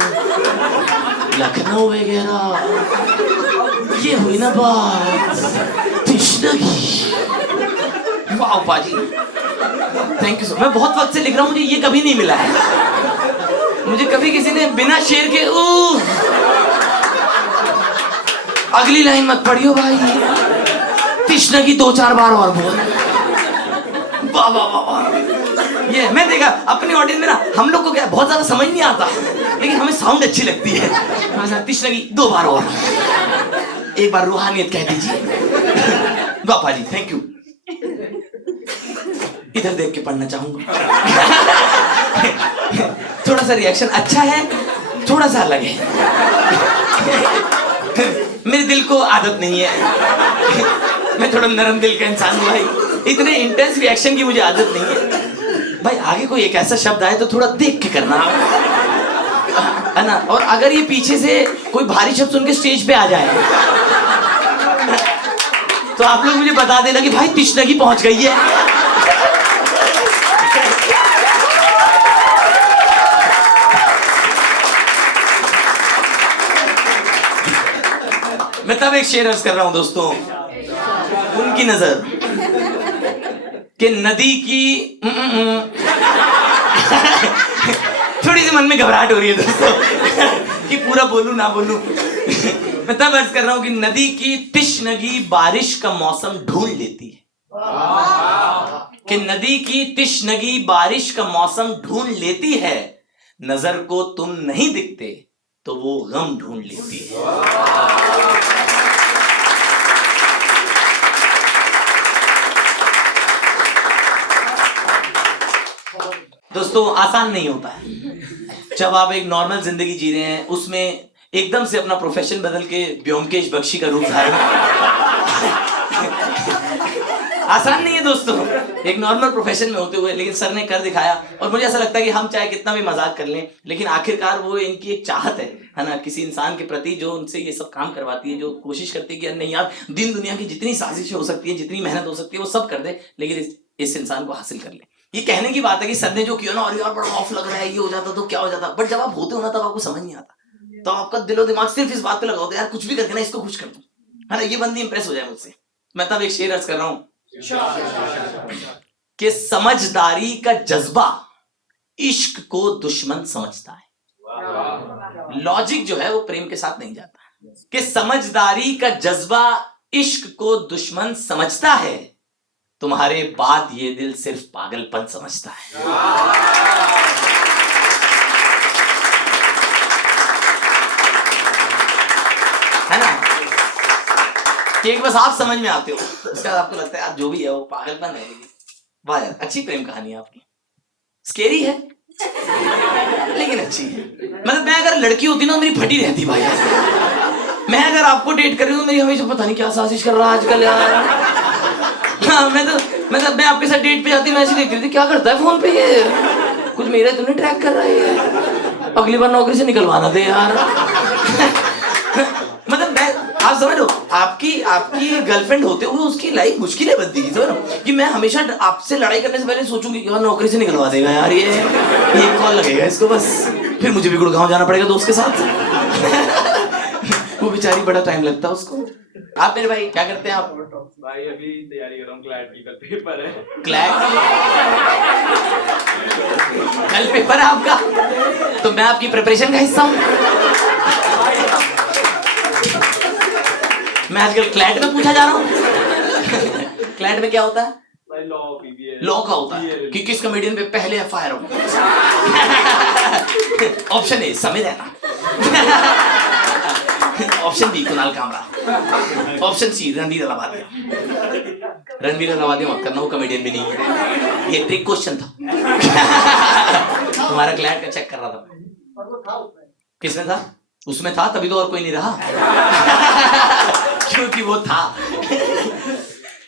लखनऊ वगैरह, ये हुई ना बात तिश्नगी। वाह पाजी थैंक यू सर। मैं बहुत वक्त से लिख रहा हूँ, मुझे ये कभी नहीं मिला है। मुझे कभी किसी ने बिना शेर के अगली लाइन मत पढ़ियो भाई, कृष्ण की 2-4 बार और बोल। वाह वाह वाह वाह। ये मैं देखा अपनी ऑडियंस में ना, हम लोग को क्या बहुत ज्यादा समझ नहीं आता, लेकिन हमें साउंड अच्छी लगती है। कृष्ण की 2 बार और, एक बार रूहानियत कह दीजिए। बापा जी थैंक यू। इधर देख के पढ़ना चाहूंगा। थोड़ा सा रिएक्शन अच्छा है, थोड़ा सा अलग है। मेरे दिल को आदत नहीं है, मैं थोड़ा नरम दिल का इंसान हूँ भाई, इतने इंटेंस रिएक्शन की मुझे आदत नहीं है भाई। आगे कोई एक ऐसा शब्द आए तो थोड़ा देख के करना है ना। और अगर ये पीछे से कोई भारी शब्द सुन के स्टेज पे आ जाए तो आप लोग मुझे बता देना कि भाई तिश्नगी पहुंच गई है। मैं तब एक शेर अर्ज कर रहा हूं दोस्तों, उनकी नजर कि नदी की थोड़ी सी मन में घबराहट हो रही है दोस्तों कि पूरा बोलूं ना बोलूं। मैं तब अर्ज कर रहा हूं कि नदी की तिश्नगी बारिश का मौसम ढूंढ लेती है, कि नदी की तिश्नगी बारिश का मौसम ढूंढ लेती है। नजर को तुम नहीं दिखते तो वो गम ढूंढ लेती है। दोस्तों आसान नहीं होता है। जब आप एक नॉर्मल जिंदगी जी रहे हैं, उसमें एकदम से अपना प्रोफेशन बदल के ब्योमकेश बख्शी का रूप धारण आसान नहीं है दोस्तों, एक नॉर्मल प्रोफेशन में होते हुए। लेकिन सर ने कर दिखाया, और मुझे ऐसा लगता है कि हम चाहे कितना भी मजाक कर लें, लेकिन आखिरकार वो इनकी एक चाहत है ना, किसी इंसान के प्रति जो उनसे ये सब काम करवाती है, जो कोशिश करती है कि नहीं यार दिन दुनिया की जितनी साजिशें हो सकती है, जितनी मेहनत हो सकती है, वो सब कर दे, लेकिन इस इंसान को हासिल कर ले। ये कहने की बात है कि सर ने जो किया ना, और यार बड़ा ऑफ लग रहा है, ये हो जाता तो क्या हो जाता, बट जब आप होते हो ना तब आपको समझ नहीं आता, तो आपका दिलो दिमाग सिर्फ इस बात पे लगा होता है यार कुछ भी करके ना इसको खुश कर दूं, है ना, ये बंदी इंप्रेस हो जाए मुझसे। मैं तब एक शेर अर्ज कर रहा हूं कि समझदारी का जज्बा इश्क को दुश्मन समझता है। लॉजिक जो है वो प्रेम के साथ नहीं जाता, कि समझदारी का जज्बा इश्क को दुश्मन समझता है, तुम्हारे बाद ये दिल सिर्फ पागलपन समझता है। है ना, कि एक बस आप समझ में आते हो, उसके बाद आपको लगता है यार जो भी है वो पागलपन है। वाह यार अच्छी प्रेम कहानी है आपकी, स्केरी है लेकिन अच्छी है। मतलब मैं अगर लड़की होती ना मेरी फटी रहती भाई। मैं अगर आपको डेट कर रही हूँ मेरी हमेशा पता नहीं क्या साजिश कर रहा है आजकल यार। हाँ, मैं आपके साथ डेट पे जाती, मैं ऐसे देख रही थी क्या करता है फोन पे ये, कुछ मेरा तो नहीं ट्रैक कर रहा है, अगली बार नौकरी से निकलवाना दे यार। मतलब मैं, आप समझ लो, आपकी गर्लफ्रेंड होते हुए उसकी लाइफ मुश्किलें बनती है, समझ कि मैं हमेशा आपसे लड़ाई करने से पहले सोचूंगी यार नौकरी से निकलवा देगा यार ये कॉल लगेगा इसको, बस फिर मुझे भी गुड़गांव जाना पड़ेगा दोस्त के साथ। वो बेचारी बड़ा टाइम लगता है उसको। आप मेरे भाई क्या करते हैं आप? भाई अभी तैयारी कर रहा हूँ, क्लैट की, कल पेपर है। क्लैट कल पेपर है आपका, तो मैं आपकी प्रिपरेशन का हिस्सा हूँ। मैं आजकल क्लैट में पूछा जा रहा हूँ। क्लैट में क्या होता है? भाई लॉ का होता है कि किस कमेडियन पे पहले एफआईआर हो। Option A Samay Raina, option B Kunal Kamra, option C Ranveer Allahbadia. Ranveer Allahbadia मत करना, वो कमेडियन भी नहीं है, ये ट्रिक क्वेश्चन था। तुम्हारा क्लैट का चेक कर रहा था। किसमें था? उसमें था, तभी तो और कोई नहीं रहा। क्योंकि वो था।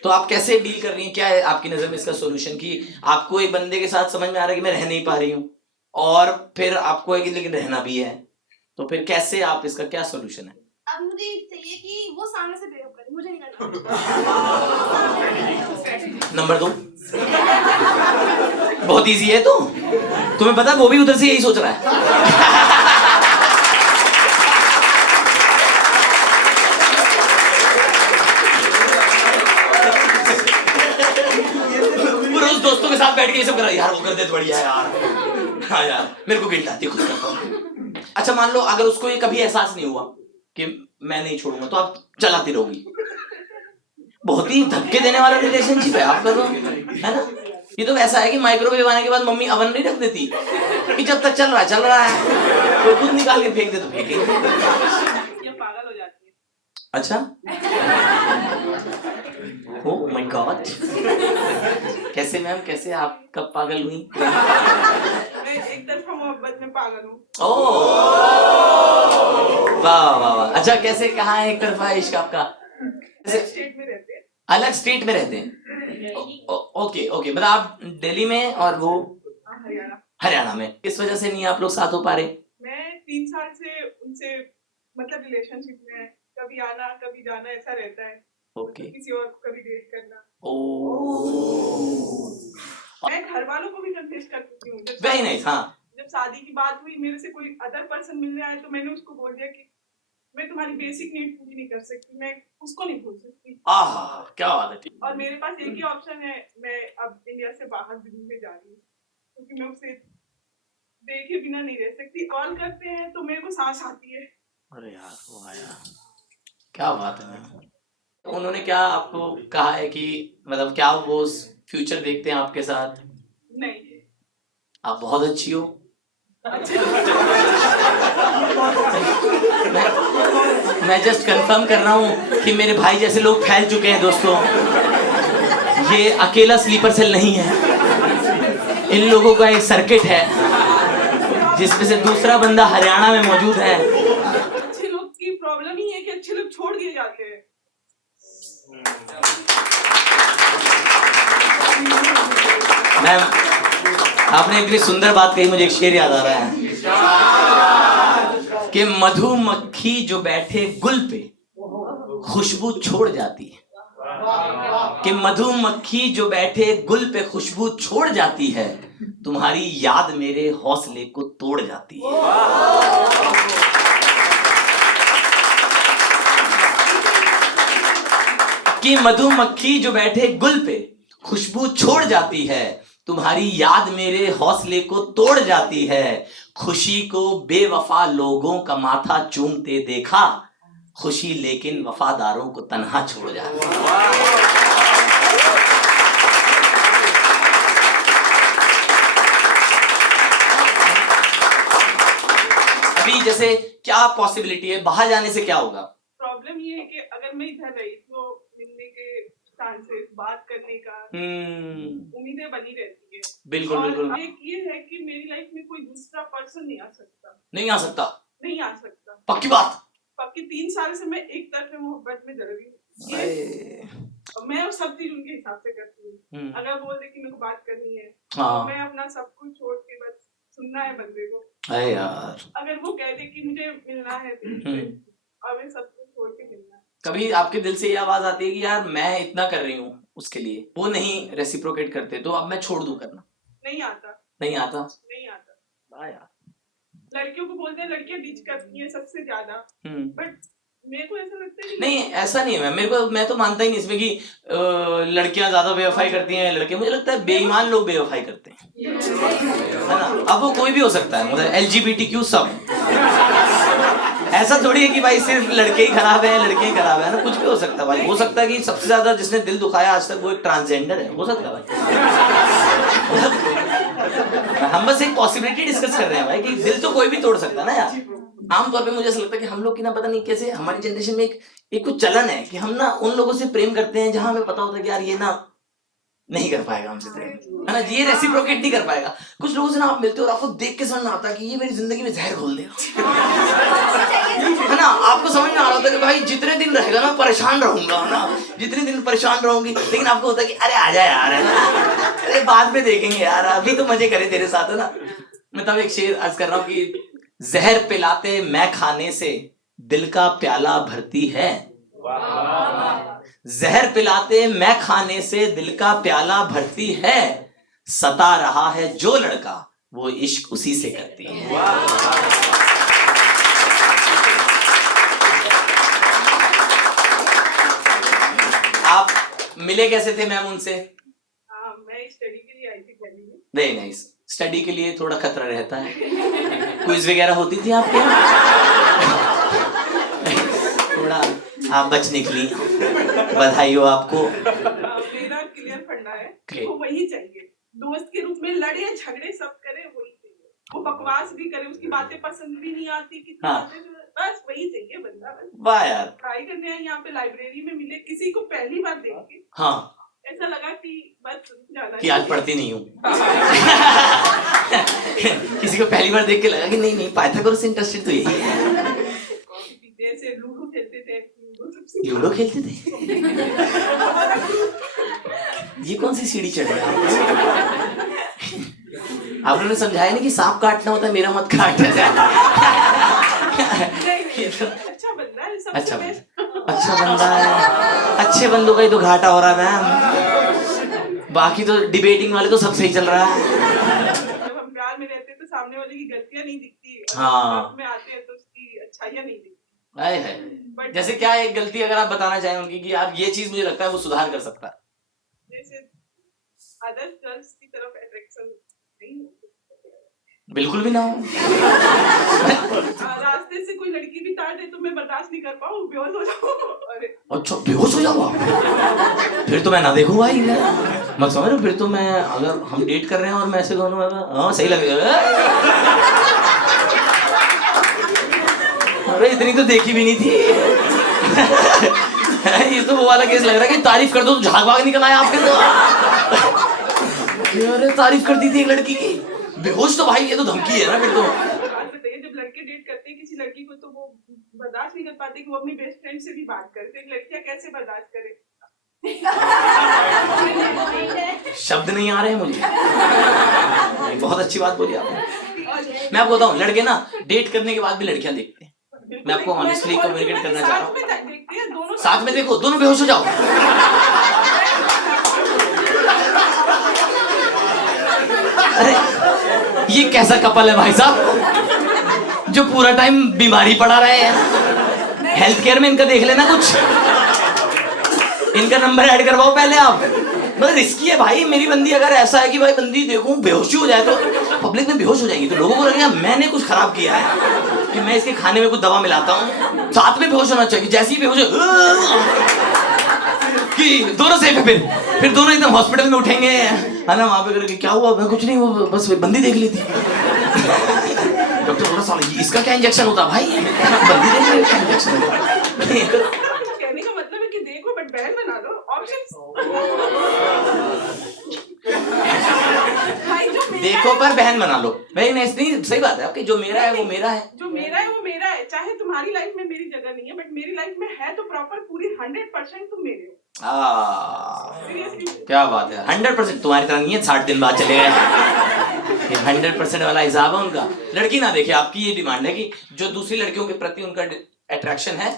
तो आप कैसे डील कर रही हैं, क्या है आपकी नजर में इसका सॉल्यूशन? कि आपको एक बंदे के साथ समझ में आ रहा है कि मैं रह नहीं पा रही हूँ, और फिर आपको है कि लेकिन रहना भी है, तो फिर कैसे आप, इसका क्या सॉल्यूशन है? अब मुझे चाहिए कि वो सामने से ब्रेकअप करे, मुझे नहीं करना। नंबर 2 बहुत इजी है, तो तुम्हें पता वो भी उधर से यही सोच रहा है। वो रोज दोस्तों के साथ बैठ के ये सब कर रहा है, यार वो कर दे तो बढ़िया है यार। हाँ यार मेरे को गिल्ट आती है खुद करता हूँ। अच्छा मान लो अगर उसको ये कभी एहसास नहीं हुआ कि मैं नहीं छोड़ूंगा तो आप चलाती रहोगी। बहुत ही धक्के देने वाला रिलेशनशिप है आपका तो, है ना? ये तो ऐसा है कि माइक्रोवेव आने के बाद मम्मी अवन नहीं रख देती कि जब तक चल रहा है, तो खुद निकाल के फेंक दे तो फेंके। ये पागल हो जाती है। अच्छा ओह माय गॉड, कैसे मैम, कैसे आप कब पागल हुई? मैं एक तरफा मोहब्बत में पागल हूँ। ओह वाह वाह वाह। अच्छा कैसे, कहाँ है एक तरफा इश्क आपका? स्टेट में रहते हैं। अलग स्टेट में रहते हैं? ओके ओके, मतलब आप दिल्ली में और वो हरियाणा। हरियाणा में। इस वजह से नहीं आप लोग साथ हो पा रहे? मैं 3 साल से उनसे मतलब रिलेशनशिप में है, कभी आना कभी जाना ऐसा रहता है। ओके किसी और को कभी डेट करना। मैं घर वालों को भी कन्फेस कर चुकी हूँ। Very nice. हाँ जब शादी की बात हुई, मेरे से कोई अदर पर्सन मिलने आया तो मैंने उसको बोल दिया कि मैं तुम्हारी बेसिक नीड पूरी नहीं कर सकती, मैं उसको नहीं भूल सकती। आह क्या बात है। और मेरे पास एक ही ऑप्शन है, मैं अब इंडिया से बाहर दिल्ली में जा रही हूँ क्योंकि मैं उसे देखे बिना नहीं रह सकती। कॉल करते हैं तो मेरे को सांस आती है। अरे यार वो आया, क्या बात है मैम। उन्होंने क्या आपको कहा है कि मतलब क्या वो फ्यूचर देखते हैं आपके साथ? नहीं। आप बहुत अच्छी हो। मैं जस्ट कंफर्म कर रहा हूँ कि मेरे भाई जैसे लोग फैल चुके हैं दोस्तों। ये अकेला स्लीपर सेल नहीं है, इन लोगों का एक सर्किट है जिसमें से दूसरा बंदा हरियाणा में मौजूद है। अच्छे लोग की प्रॉब्लम ही है कि अच्छे लोग छोड़ दिए जाते हैं। मैम आपने इतनी सुंदर बात कही, मुझे एक शेर याद आ रहा है कि मधुमक्खी जो बैठे गुल पे खुशबू छोड़ जाती है, कि मधुमक्खी जो बैठे गुल पे खुशबू छोड़ जाती है, तुम्हारी याद मेरे हौसले को तोड़ जाती है। कि मधुमक्खी जो बैठे गुल पे खुशबू छोड़ जाती है, तुम्हारी याद मेरे हौसले को तोड़ जाती है। खुशी को बेवफा लोगों का माथा चूमते देखा, खुशी लेकिन वफादारों को तन्हा छोड़ जाती है। अभी जैसे क्या पॉसिबिलिटी है, बाहर जाने से क्या होगा? प्रॉब्लम ये है कि अगर मैं इधर रही तो मिलने के चांसेस, बात करने का उम्मीदें बनी रहती है। बिल्कुल और बिल्कुल। एक ये है कि मेरी लाइफ में कोई दूसरा पर्सन नहीं आ सकता। नहीं आ सकता? नहीं आ सकता, पक्की बात? पक्की। 3 साल से मैं एक तरफ मोहब्बत में जल रही हूँ। मैं सब चीज उनके हिसाब से करती हूँ। अगर बोल दे कि मेरे को बात करनी है तो मैं अपना सब कुछ छोड़ के बस सुनना है बंदे को। अरे यार अगर वो कह दे कि मुझे मिलना है और मैं सब कुछ छोड़ के मिलना है। कभी आपके दिल से ये आवाज आती है कि यार मैं इतना कर रही हूँ उसके लिए, वो नहीं रेसिप्रोकेट करते, तो अब मैं छोड़ दूं करना? नहीं आता। नहीं आता? नहीं आता। वाह यार। लड़कियों को बोलते हैं लड़कियां डिच करती हैं सबसे ज्यादा, बट मेरे को ऐसा लगता है कि नहीं ऐसा नहीं है मैम, मैं तो मानता ही नहीं इसमें कि लड़कियां ज्यादा बेवफाई करती हैं लड़के। मुझे लगता है बेईमान लोग बेवफाई करते हैं, है ना? अब वो कोई भी हो सकता है, मतलब LGBTQ सब। ऐसा थोड़ी है कि भाई सिर्फ लड़के ही खराब है, लड़के ही खराब है ना, कुछ भी हो सकता है भाई। हो सकता है कि सबसे ज्यादा जिसने दिल दुखाया आज तक वो एक ट्रांसजेंडर है, हो सकता है भाई। हम बस एक पॉसिबिलिटी डिस्कस कर रहे हैं भाई कि दिल तो कोई भी तोड़ सकता है ना यार। आमतौर पे मुझे ऐसा लगता है कि हम लोग की ना पता नहीं कैसे हमारी जनरेशन में एक कुछ चलन है कि हम ना उन लोगों से प्रेम करते हैं जहां हमें पता होता है कि यार ये ना नहीं कर पाएगा हमसे प्रेम, है ना, ये रेसिप्रोकेट नहीं कर पाएगा। कुछ लोगों से ना आप मिलते हो और आपको देख के समझ में आता है कि ये मेरी जिंदगी में जहर घोल देगा, है ना? आपको समझ में आ रहा होता है कि भाई जितने दिन रहेगा ना परेशान रहूंगा ना, जितने दिन परेशान रहूंगी, लेकिन आपको होता है कि अरे आजा यार, है ना, अरे बाद में देखेंगे यार, अभी तो मजे करे तेरे साथ, है ना। मतलब एक शेर अर्ज कर रहा हूँ कि जहर पिलाते मैं खाने से दिल का प्याला भरती है, जहर पिलाते मैं खाने से दिल का प्याला भरती है, सता रहा है जो लड़का वो इश्क उसी से करती है। आप मिले कैसे थे मैम उनसे? मैं स्टडी के लिए आई थी दिल्ली में। Very nice. स्टडी के लिए थोड़ा खतरा रहता है। क्विज वगैरह होती थी आपके यहाँ? थोड़ा आप बच निकली, बधाई हो आपको। मेरा क्लियर फंडा है, Clear. वो वही चाहिए। दोस्त के रूप में लड़े झगड़े सब करे, वही चाहिए। वो बकवास भी करे, उसकी बातें पसंद भी नहीं आती, कितनी हाँ। बातें बस वही चाहिए बंदा। बस वाह यार। ट्राई करने आए यहाँ पे, लाइब्रेरी में मिले, किसी को पहली बार देख के हाँ, ऐसा लगा कि बस जाना कि आज पढ़ती नहीं हूँ। किसी को पहली बार देख के लगा कि नहीं पाइथागोरस से इंटरेस्टेड तो यही है। कॉफी पीते ऐसे लूडो खेलते थे, लूडो खेलते थे। ये कौन सी सीढ़ी चढ़ रहा है? आप लोगों ने समझाया नहीं कि सांप काटना होता है, मेरा मत काट। अच्छा बंदा है, सबसे अच्छा बेस्ट। अच्छा बंदा है। अच्छे बंदों का ही तो घाटा हो रहा है मैम, बाकी तो डिबेटिंग वाले तो सब सही चल रहा है। जब हम प्यार में रहते हैं तो सामने वाले की गलतियां नहीं दिखती, हाँ। जब में आते हैं तो उसकी अच्छाइयां नहीं दिखती। आए है। जैसे क्या एक गलती अगर आप बताना चाहें उनकी कि यार ये चीज मुझे लगता है वो सुधार कर सकता है? जैसे अदर गर्ल्स की तरफ अट्रैक्शन नहीं होती। बिल्कुल भी ना हो। रास्ते से कोई लड़की भी ताड़ दे तो मैं बर्दाश्त नहीं कर पाऊँ, बेहोश हो जाऊँ। अरे अच्छा, बेहोश हो जाऊँ? फिर तो मैं ना देखूं भाई, मत समझ रहे हो? फिर तो मैं, अगर हम डेट कर रहे हैं और मैं ऐसे कहूँ हाँ सही लगेगा, अरे इतनी तो देखी भी नहीं थी। ये तो वो वाला केस लग रहा है कि तारीफ कर दो तो झाग भाग निकल आया आपके तो। अरे तारीफ कर दी थी एक लड़की की, बेहोश तो भाई ये तो धमकी है ना फिर तो। बात बताइए, जब लड़के डेट करते हैं किसी लड़की को तो वो बर्दाश्त नहीं कर पाते कि वो अपनी बेस्ट फ्रेंड से भी बात करते हैं। लड़कियां कैसे बर्दाश्त करें? शब्द नहीं आ रहे हैं मुझे। नहीं, बहुत अच्छी बात बोली आपने। मैं आपको बताऊं, लड़के ना डेट करने के बाद भी लड़कियां देखते हैं। मैं आपको ऑनेस्टली कम्युनिकेट करना चाह रहा हूँ। देखते हैं दोनों साथ में देखो, दोनों बेहोश हो जाओ। अरे ये कैसा कपल है भाई साहब, जो पूरा टाइम बीमारी पड़ा रहे हैं? हेल्थ केयर में इनका देख लेना कुछ, इनका नंबर ऐड करवाओ पहले आप। मतलब रिस्की है भाई। मेरी बंदी अगर ऐसा है कि भाई बंदी देखूं बेहोशी हो जाए तो पब्लिक में बेहोश हो जाएंगी, तो लोगों को लगेगा मैंने कुछ खराब किया है कि मैं इसके खाने में कुछ दवा मिलाता हूँ। साथ में बेहोश होना चाहिए, जैसे ही बेहोश हो कि दोनों सेफ है, फिर दोनों एकदम हॉस्पिटल में उठेंगे, है ना? वहां पे करके क्या हुआ? मैं कुछ नहीं, वो बस बंदी देख ली थी। डॉक्टर बोला साला इसका क्या इंजेक्शन होता भाई? बंदी देख ली क्या इंजेक्शन होता? कहने का मतलब है कि देखो बट बैन बना दो ऑप्शंस। देखो पर बहन बना लो। नहीं नहीं, सही बात है आपकी। जो मेरा है वो मेरा है, जो मेरा है वो मेरा है। चाहे तुम्हारी लाइफ में मेरी जगह नहीं है, बट मेरी लाइफ में है तो प्रॉपर पूरी 100% तुम मेरे हो। Seriously? क्या बात है। 100% तुम्हारी तरह नहीं है 60 दिन बाद चले गए। 100% वाला हिसाब है उनका। लड़की ना देखे, आपकी ये डिमांड है कि जो दूसरी लड़कियों के प्रति उनका अट्रैक्शन है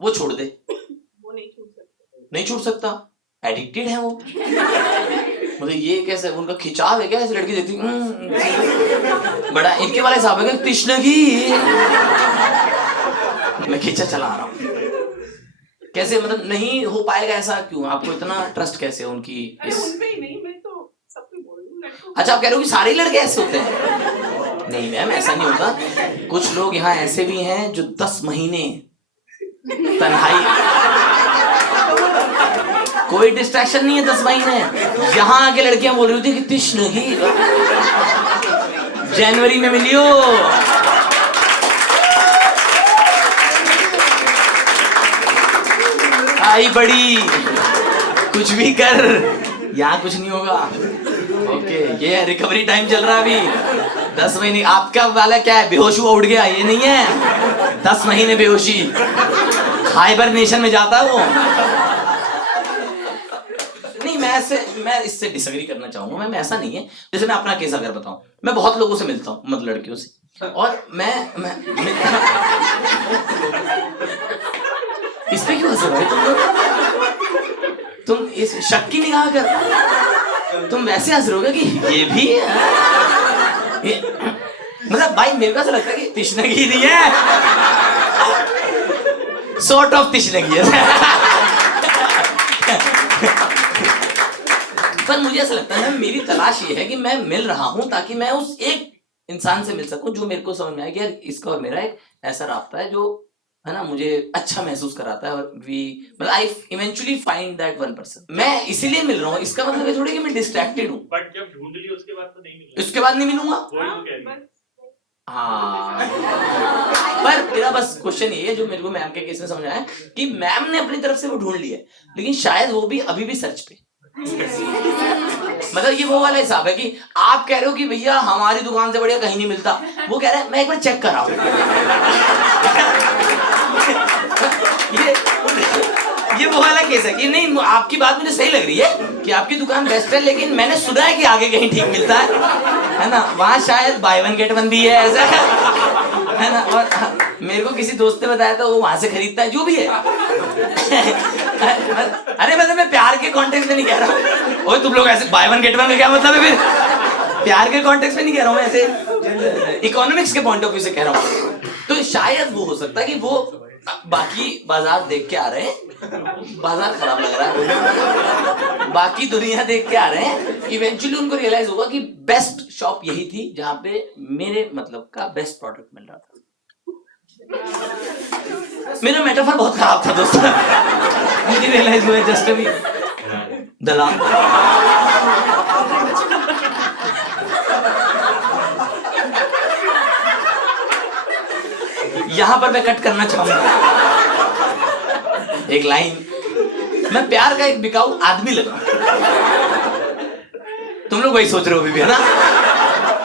वो छोड़ दे। वो नहीं छूट सकता। नहीं छूट सकता, एडिक्टेड है वो। मतलब ये कैसे उनका खिंचाव है क्या? ऐसी लड़की देखती बड़ा इनके वाला हिसाब है क्या? कृष्णगी मैं खींचा चला आ रहा हूँ कैसे? मतलब नहीं हो पाएगा ऐसा क्यों? आपको इतना ट्रस्ट कैसे है उनकी अरे उन पे ही नहीं, मैं तो सब पे बोल रही हूँ लड़कों। अच्छा, आप कह रहे हो कि सारे लड़के ऐसे होते हैं? नहीं मैम, ऐसा नहीं होता। कुछ लोग यहाँ ऐसे भी हैं जो 10 महीने तन्हाई, कोई डिस्ट्रैक्शन नहीं है 10 महीने। यहाँ आके लड़कियां बोल रही होती कि कृष्णगी जनवरी में मिलियो। आई बड़ी कुछ भी कर, यहाँ कुछ नहीं होगा। ओके, ये रिकवरी टाइम चल रहा है अभी 10 महीने। आपका वाला क्या है? बेहोश हुआ उठ गया, ये नहीं है। 10 महीने बेहोशी, हाइबरनेशन में जाता है वो। नहीं, मैं इससे डिसएग्री करना चाहूंगा। मैं ऐसा नहीं है। जैसे मैं अपना केस अगर बताऊं, मैं बहुत लोगों से मिलता हूं, मतलब लड़कियों से, और मैं इस पे क्यों हंस रहे हो तुम इस शक की निगाह कर, तुम वैसे हंस रहे हो कि ये भी है? मतलब भाई मेरे को ऐसा लगता है कि तिश्नगी नहीं है, सॉर्ट ऑफ तिश्नगी है। पर मुझे ऐसा लगता है मेरी तलाश ये है कि मैं मिल रहा हूं ताकि मैं उस एक इंसान से मिल सकूं जो मेरे को समझ में आए कि यार इसका और मेरा एक ऐसा रास्ता है जो है ना मुझे अच्छा महसूस कराता है और मतलब आई eventually find that one person. मैं इसीलिए मिल रहा हूँ, इसका मतलब ये थोड़ी कि मैं डिस्ट्रैक्टेड हूँ। बट जब ढूंढ ली उसके बाद तो नहीं मिला। उसके बाद नहीं मिलूंगा। वही तो कह रही है। हाँ पर मेरा बस क्वेश्चन ये है जो मेरे को मैम के केस में समझ आया कि मैम ने अपनी तरफ से वो ढूंढ लिया है, लेकिन शायद वो भी अभी भी सर्च पे। मतलब ये वो वाला हिसाब है कि आप कह रहे हो कि भैया हमारी दुकान से बढ़िया कहीं नहीं मिलता, वो कह रहा है मैं एक बार चेक कर रहा हूँ। ये वो वाला केस है कि नहीं आपकी बात मुझे सही लग रही है कि आपकी दुकान बेस्ट है, लेकिन मैंने सुना है कि आगे कहीं ठीक मिलता है ना, वहां शायद बाय वन गेट वन भी है ऐसा है ना। और मेरे को किसी दोस्त ने बताया था वो वहां से खरीदता है जो भी है। अरे मतलब मैं प्यार के कॉन्टेक्स्ट में नहीं कह रहा हूँ, ओए तुम लोग ऐसे बाय वन गेट वन का क्या मतलब है? फिर प्यार के कॉन्टेक्स्ट में नहीं कह रहा हूँ, ऐसे इकोनॉमिक्स के पॉइंट ऑफ व्यू से कह रहा हूँ। तो शायद वो हो सकता है कि वो बाकी बाजार देख के आ रहे हैं, बाजार खराब लग रहा है, बाकी दुनिया देख के आ रहे हैं, इवेंचुअली उनको रियलाइज होगा कि बेस्ट शॉप यही थी जहां पे मेरे मतलब का बेस्ट प्रोडक्ट मिल रहा था। मेरा मेटाफर बहुत खराब था दोस्तों, मुझे रियलाइज हुआ जस्ट अभी। दलाल यहां पर मैं कट करना चाहूंगा एक लाइन, मैं प्यार का एक बिकाऊ आदमी लगा। तुम लोग वही सोच रहे हो अभी भी है ना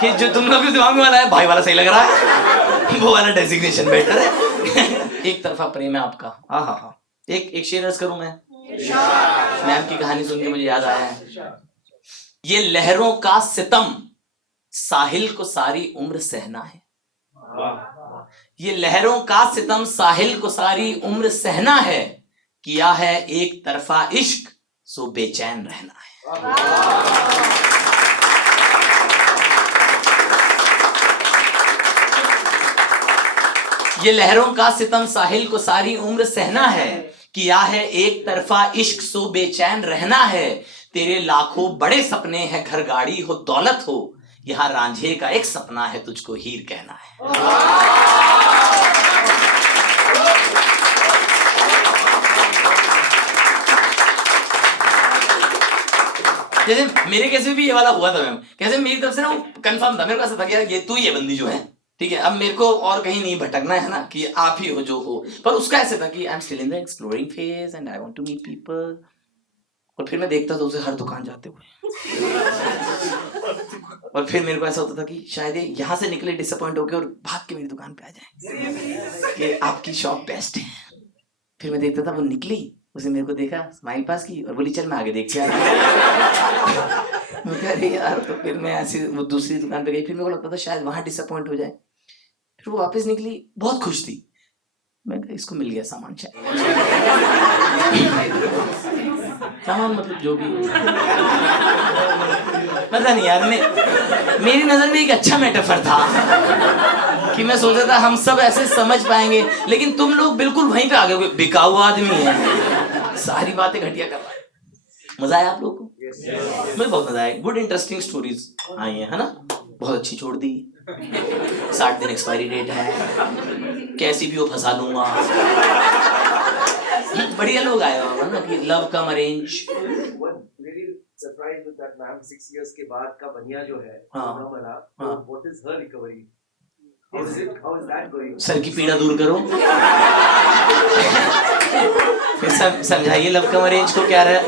कि जो तुम लोग के दिमाग में वाला है भाई वाला सही लग रहा है, वो वाला डेजिग्नेशन बेटर है। एक तरफा प्रेम है आपका। हाँ एक शेर अर्ज करूं मैं, मैम की कहानी सुन के मुझे याद आया है। ये लहरों का सितम साहिल को सारी उम्र सहना है, ये लहरों का सितम साहिल को सारी उम्र सहना है, किया है एक तरफा इश्क सो बेचैन रहना है। ये लहरों का सितम साहिल को सारी उम्र सहना है, किया है एक तरफा इश्क सो बेचैन रहना है। तेरे लाखों बड़े सपने हैं, घर गाड़ी हो दौलत हो, यहाँ रांझे का एक सपना है तुझको हीर कहना है। जैसे मेरे केस में भी ये वाला हुआ था मैम, कैसे मेरी तरफ से ना वो कंफर्म था, मेरे को ऐसा था कि यार ये तू ये बंदी जो है ठीक है, अब मेरे को और कहीं नहीं भटकना है ना कि आप ही हो जो हो। पर उसका ऐसे था कि I am still in the exploring phase and I want to meet people. और फिर मैं देखता था उसे हर दुकान जाते हुए और फिर मेरे को ऐसा होता था कि शायद ये यहाँ से निकले डिसअपॉइंट होके और भाग के मेरी दुकान पे आ जाए कि आपकी शॉप बेस्ट है। फिर मैं देखता था वो निकली, उसे मेरे को देखा, स्माइल पास की और बोली चल मैं आगे देख के आ अरे यार। तो फिर मैं ऐसी वो दूसरी दुकान पे गई, फिर मेरे को लगता था शायद वहां डिसअपॉइंट हो जाए। फिर वो वापस निकली, बहुत खुश थी। मैं कहा इसको मिल गया सामान शायद, सामान मतलब जो भी पता नहीं यार। मेरी नजर में एक अच्छा मेटाफर था कि मैं सोचा था हम सब ऐसे समझ पाएंगे, लेकिन तुम लोग बिल्कुल वहीं पे आ गए। बिकाऊ आदमी है, सारी बातें घटिया कर रहा है। मजा आया आप लोगों को? मुझे बहुत मजा आया। गुड इंटरेस्टिंग स्टोरीज आई है ना, बहुत अच्छी छोड़ दी। 60 दिन एक्सपायरी डेट है, कैसी भी हो फंसा लूंगा। बढ़िया लोग आए हो ना कि love come arrange. Surprised with that ma'am 6 years के बाद का बनिया जो है, what is her recovery? How is that going? Sir की पीड़ा दूर करो। फिर समझाइए लव कम अरेंज को क्या रहा है।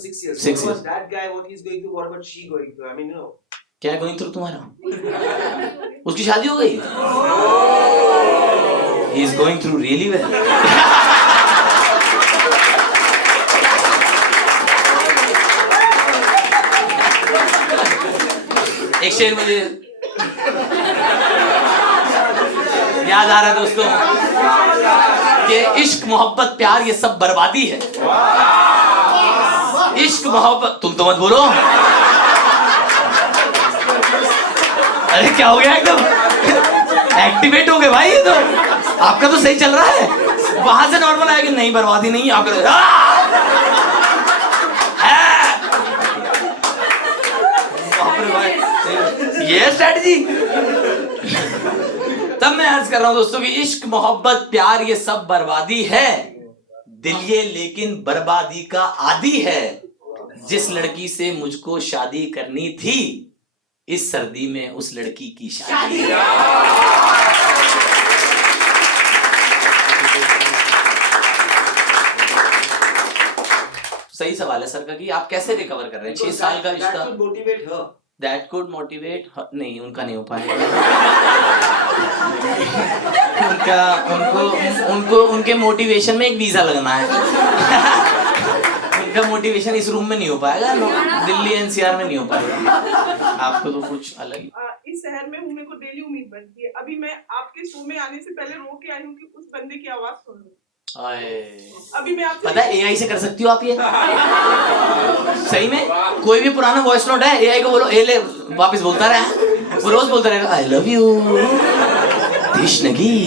6 years. 6 years. That guy, what he's going through, what about she going through? I mean, you know. क्या गोइंग थ्रू तुम्हारा? उसकी शादी हो गई? He is going through really well. एक शेर मुझे याद आ रहा है दोस्तों कि इश्क मोहब्बत प्यार ये सब बर्बादी है। इश्क मोहब्बत, तुम तो मत बोलो। अरे क्या हो गया, एकदम एक्टिवेट हो गए भाई। ये तो आपका तो सही चल रहा है, वहां से नॉर्मल आया कि नहीं बर्बादी नहीं। आप ये स्ट्रेटजी। तब मैं अर्ज कर रहा हूं दोस्तों कि इश्क मोहब्बत प्यार ये सब बर्बादी है, दिल ये लेकिन बर्बादी का आदी है। जिस लड़की से मुझको शादी करनी थी, इस सर्दी में उस लड़की की शादी। सही सवाल है सर का कि आप कैसे रिकवर कर रहे हैं 6 साल का रिश्ता। दैट कुड मोटिवेट नहीं, उनका नहीं हो पाएगा। उनको उनके मोटिवेशन में एक वीजा लगना है। उनका मोटिवेशन इस रूम में नहीं हो पाएगा, दिल्ली एनसीआर में नहीं हो पाएगा। आपको तो कुछ अलग ही। इस शहर में हूँ, मेरे को डेली उम्मीद बनती है। अभी मैं आपके शो में आने से पहले रो के आई हूँ कि उस बंदे की आवाज सुन लूं। अभी मैं आपसे पता है एआई से कर सकती हो आप ये। सही में कोई भी पुराना वॉइस नोट है, एआई को बोलो ए ले, वापस बोलता रहे, वो रोज बोलता रहेगा आई लव यू कृष्णगी।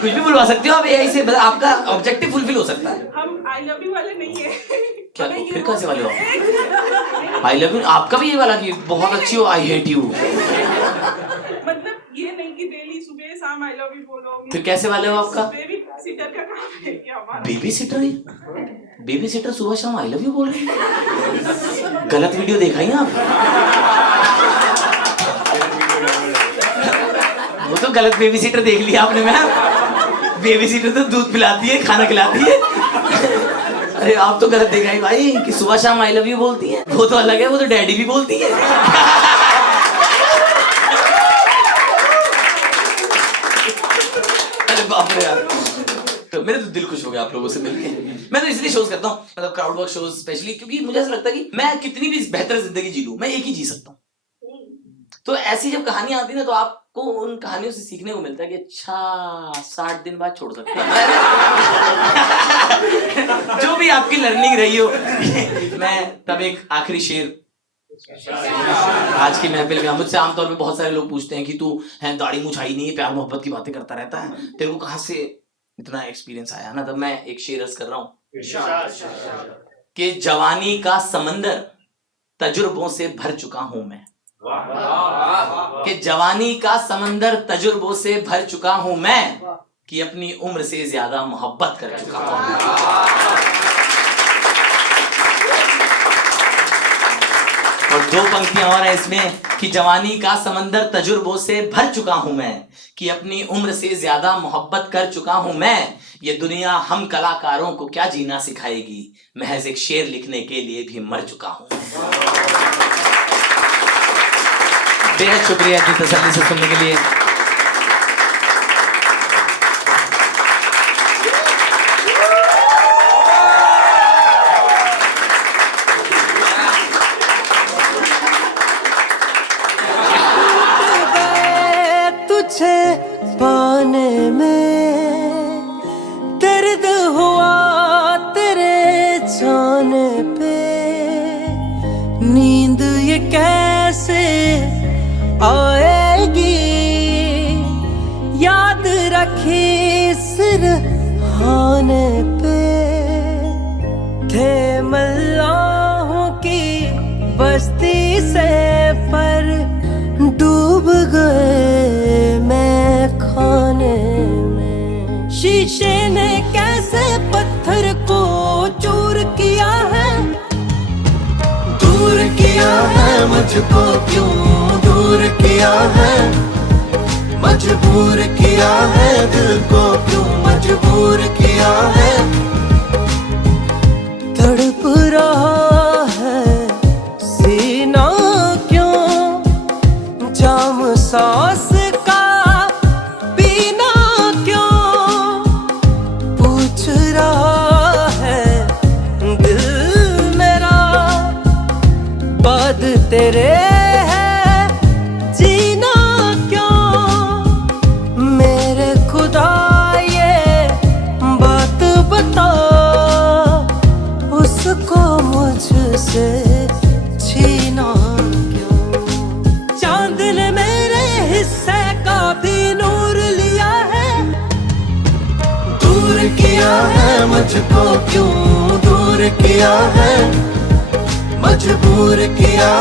कुछ भी बुलवा सकते हो आप एआई से, आपका ऑब्जेक्टिव फुलफिल हो सकता है। हम आई लव यू वाले नहीं है। क्या फिर कैसे वाले हो? आई लव यू आपका भी ये वाला कि बहुत अच्छी हो, आई हेट यू। मतलब ये नहीं कि डेली सुबह शाम आई लव यू बोलो। फिर कैसे वाले हो आपका? बेबी सिटर का काम है क्या हमारा? Baby sitter? बेबी सिटर सुबह शाम आई लव यू बोल रही है? गलत वीडियो देखा ही आप। वो तो गलत बेबी सिटर देख लिया आपने मैम। बेबी सिटर तो दूध पिलाती है, खाना खिलाती है। अरे आप तो गलत देखा ही भाई कि सुबह शाम आई लव यू बोलती है। वो तो अलग है, वो तो डैडी भी बोलती है। अरे बाप रे यार, तो मेरे तो दिल खुश हो गया आप लोगों से मिलके। मैं तो इसलिए शोज करता हूँ, मतलब क्राउड वर्क शोज स्पेशली, क्योंकि मुझे ऐसा लगता है कि मैं कितनी भी बेहतर जिंदगी जी लूं, मैं एक ही जी सकता हूँ। तो ऐसी जब कहानियां आती है ना, तो आपको उन कहानियों से सीखने को मिलता है कि अच्छा 60 दिन बाद छोड़ सकते हैं। जो भी आपकी लर्निंग रही हो। मैं तब एक आखिरी शेर आज की महफिल में, मुझसे आमतौर पे बहुत सारे लोग पूछते हैं कि तू है दाढ़ी मुछाई नहीं है, प्यार मोहब्बत की बातें करता रहता है, तेरे को कहाँ से इतना एक्सपीरियंस आया ना। तब मैं एक शेर अर्ज कर रहा हूँ कि जवानी का समंदर तजुर्बों से भर चुका हूं मैं। कि जवानी का समंदर तजुर्बों से भर चुका हूं मैं, कि अपनी उम्र से ज्यादा मोहब्बत कर चुका हूं। और 2 पंक्तियां और हैं इसमें कि जवानी का समंदर तजुर्बों से भर चुका हूं मैं, कि अपनी उम्र से ज्यादा मोहब्बत कर चुका हूं मैं। ये दुनिया हम कलाकारों को क्या जीना सिखाएगी, महज एक शेर लिखने के लिए भी मर चुका हूं। बेहद शुक्रिया इतनी तसल्ली से सुनने के लिए। तुझे पाने में दर्द हुआ तेरे जाने पे, नींद ये कैसे आएगी, याद रखी सिरहाने पे। थे मल्लाहों की बस्ती से पर डूब गए मैं खाने में। शीशे ने कैसे पत्थर को चूर किया है, दूर किया है मुझको क्यों दूर किया है, मजबूर किया है दिल को क्यों मजबूर किया है। तड़प रहा है सीना क्यों, जाम सांस का पीना क्यों, पूछ रहा है दिल मेरा बाद तेरे है जीना क्यों। मेरे खुदा ये बात बता, उसको मुझसे छीना क्यों। चांद ने मेरे हिस्से का भी नूर लिया है, दूर किया है मुझको क्यों दूर किया है, मजबूर किया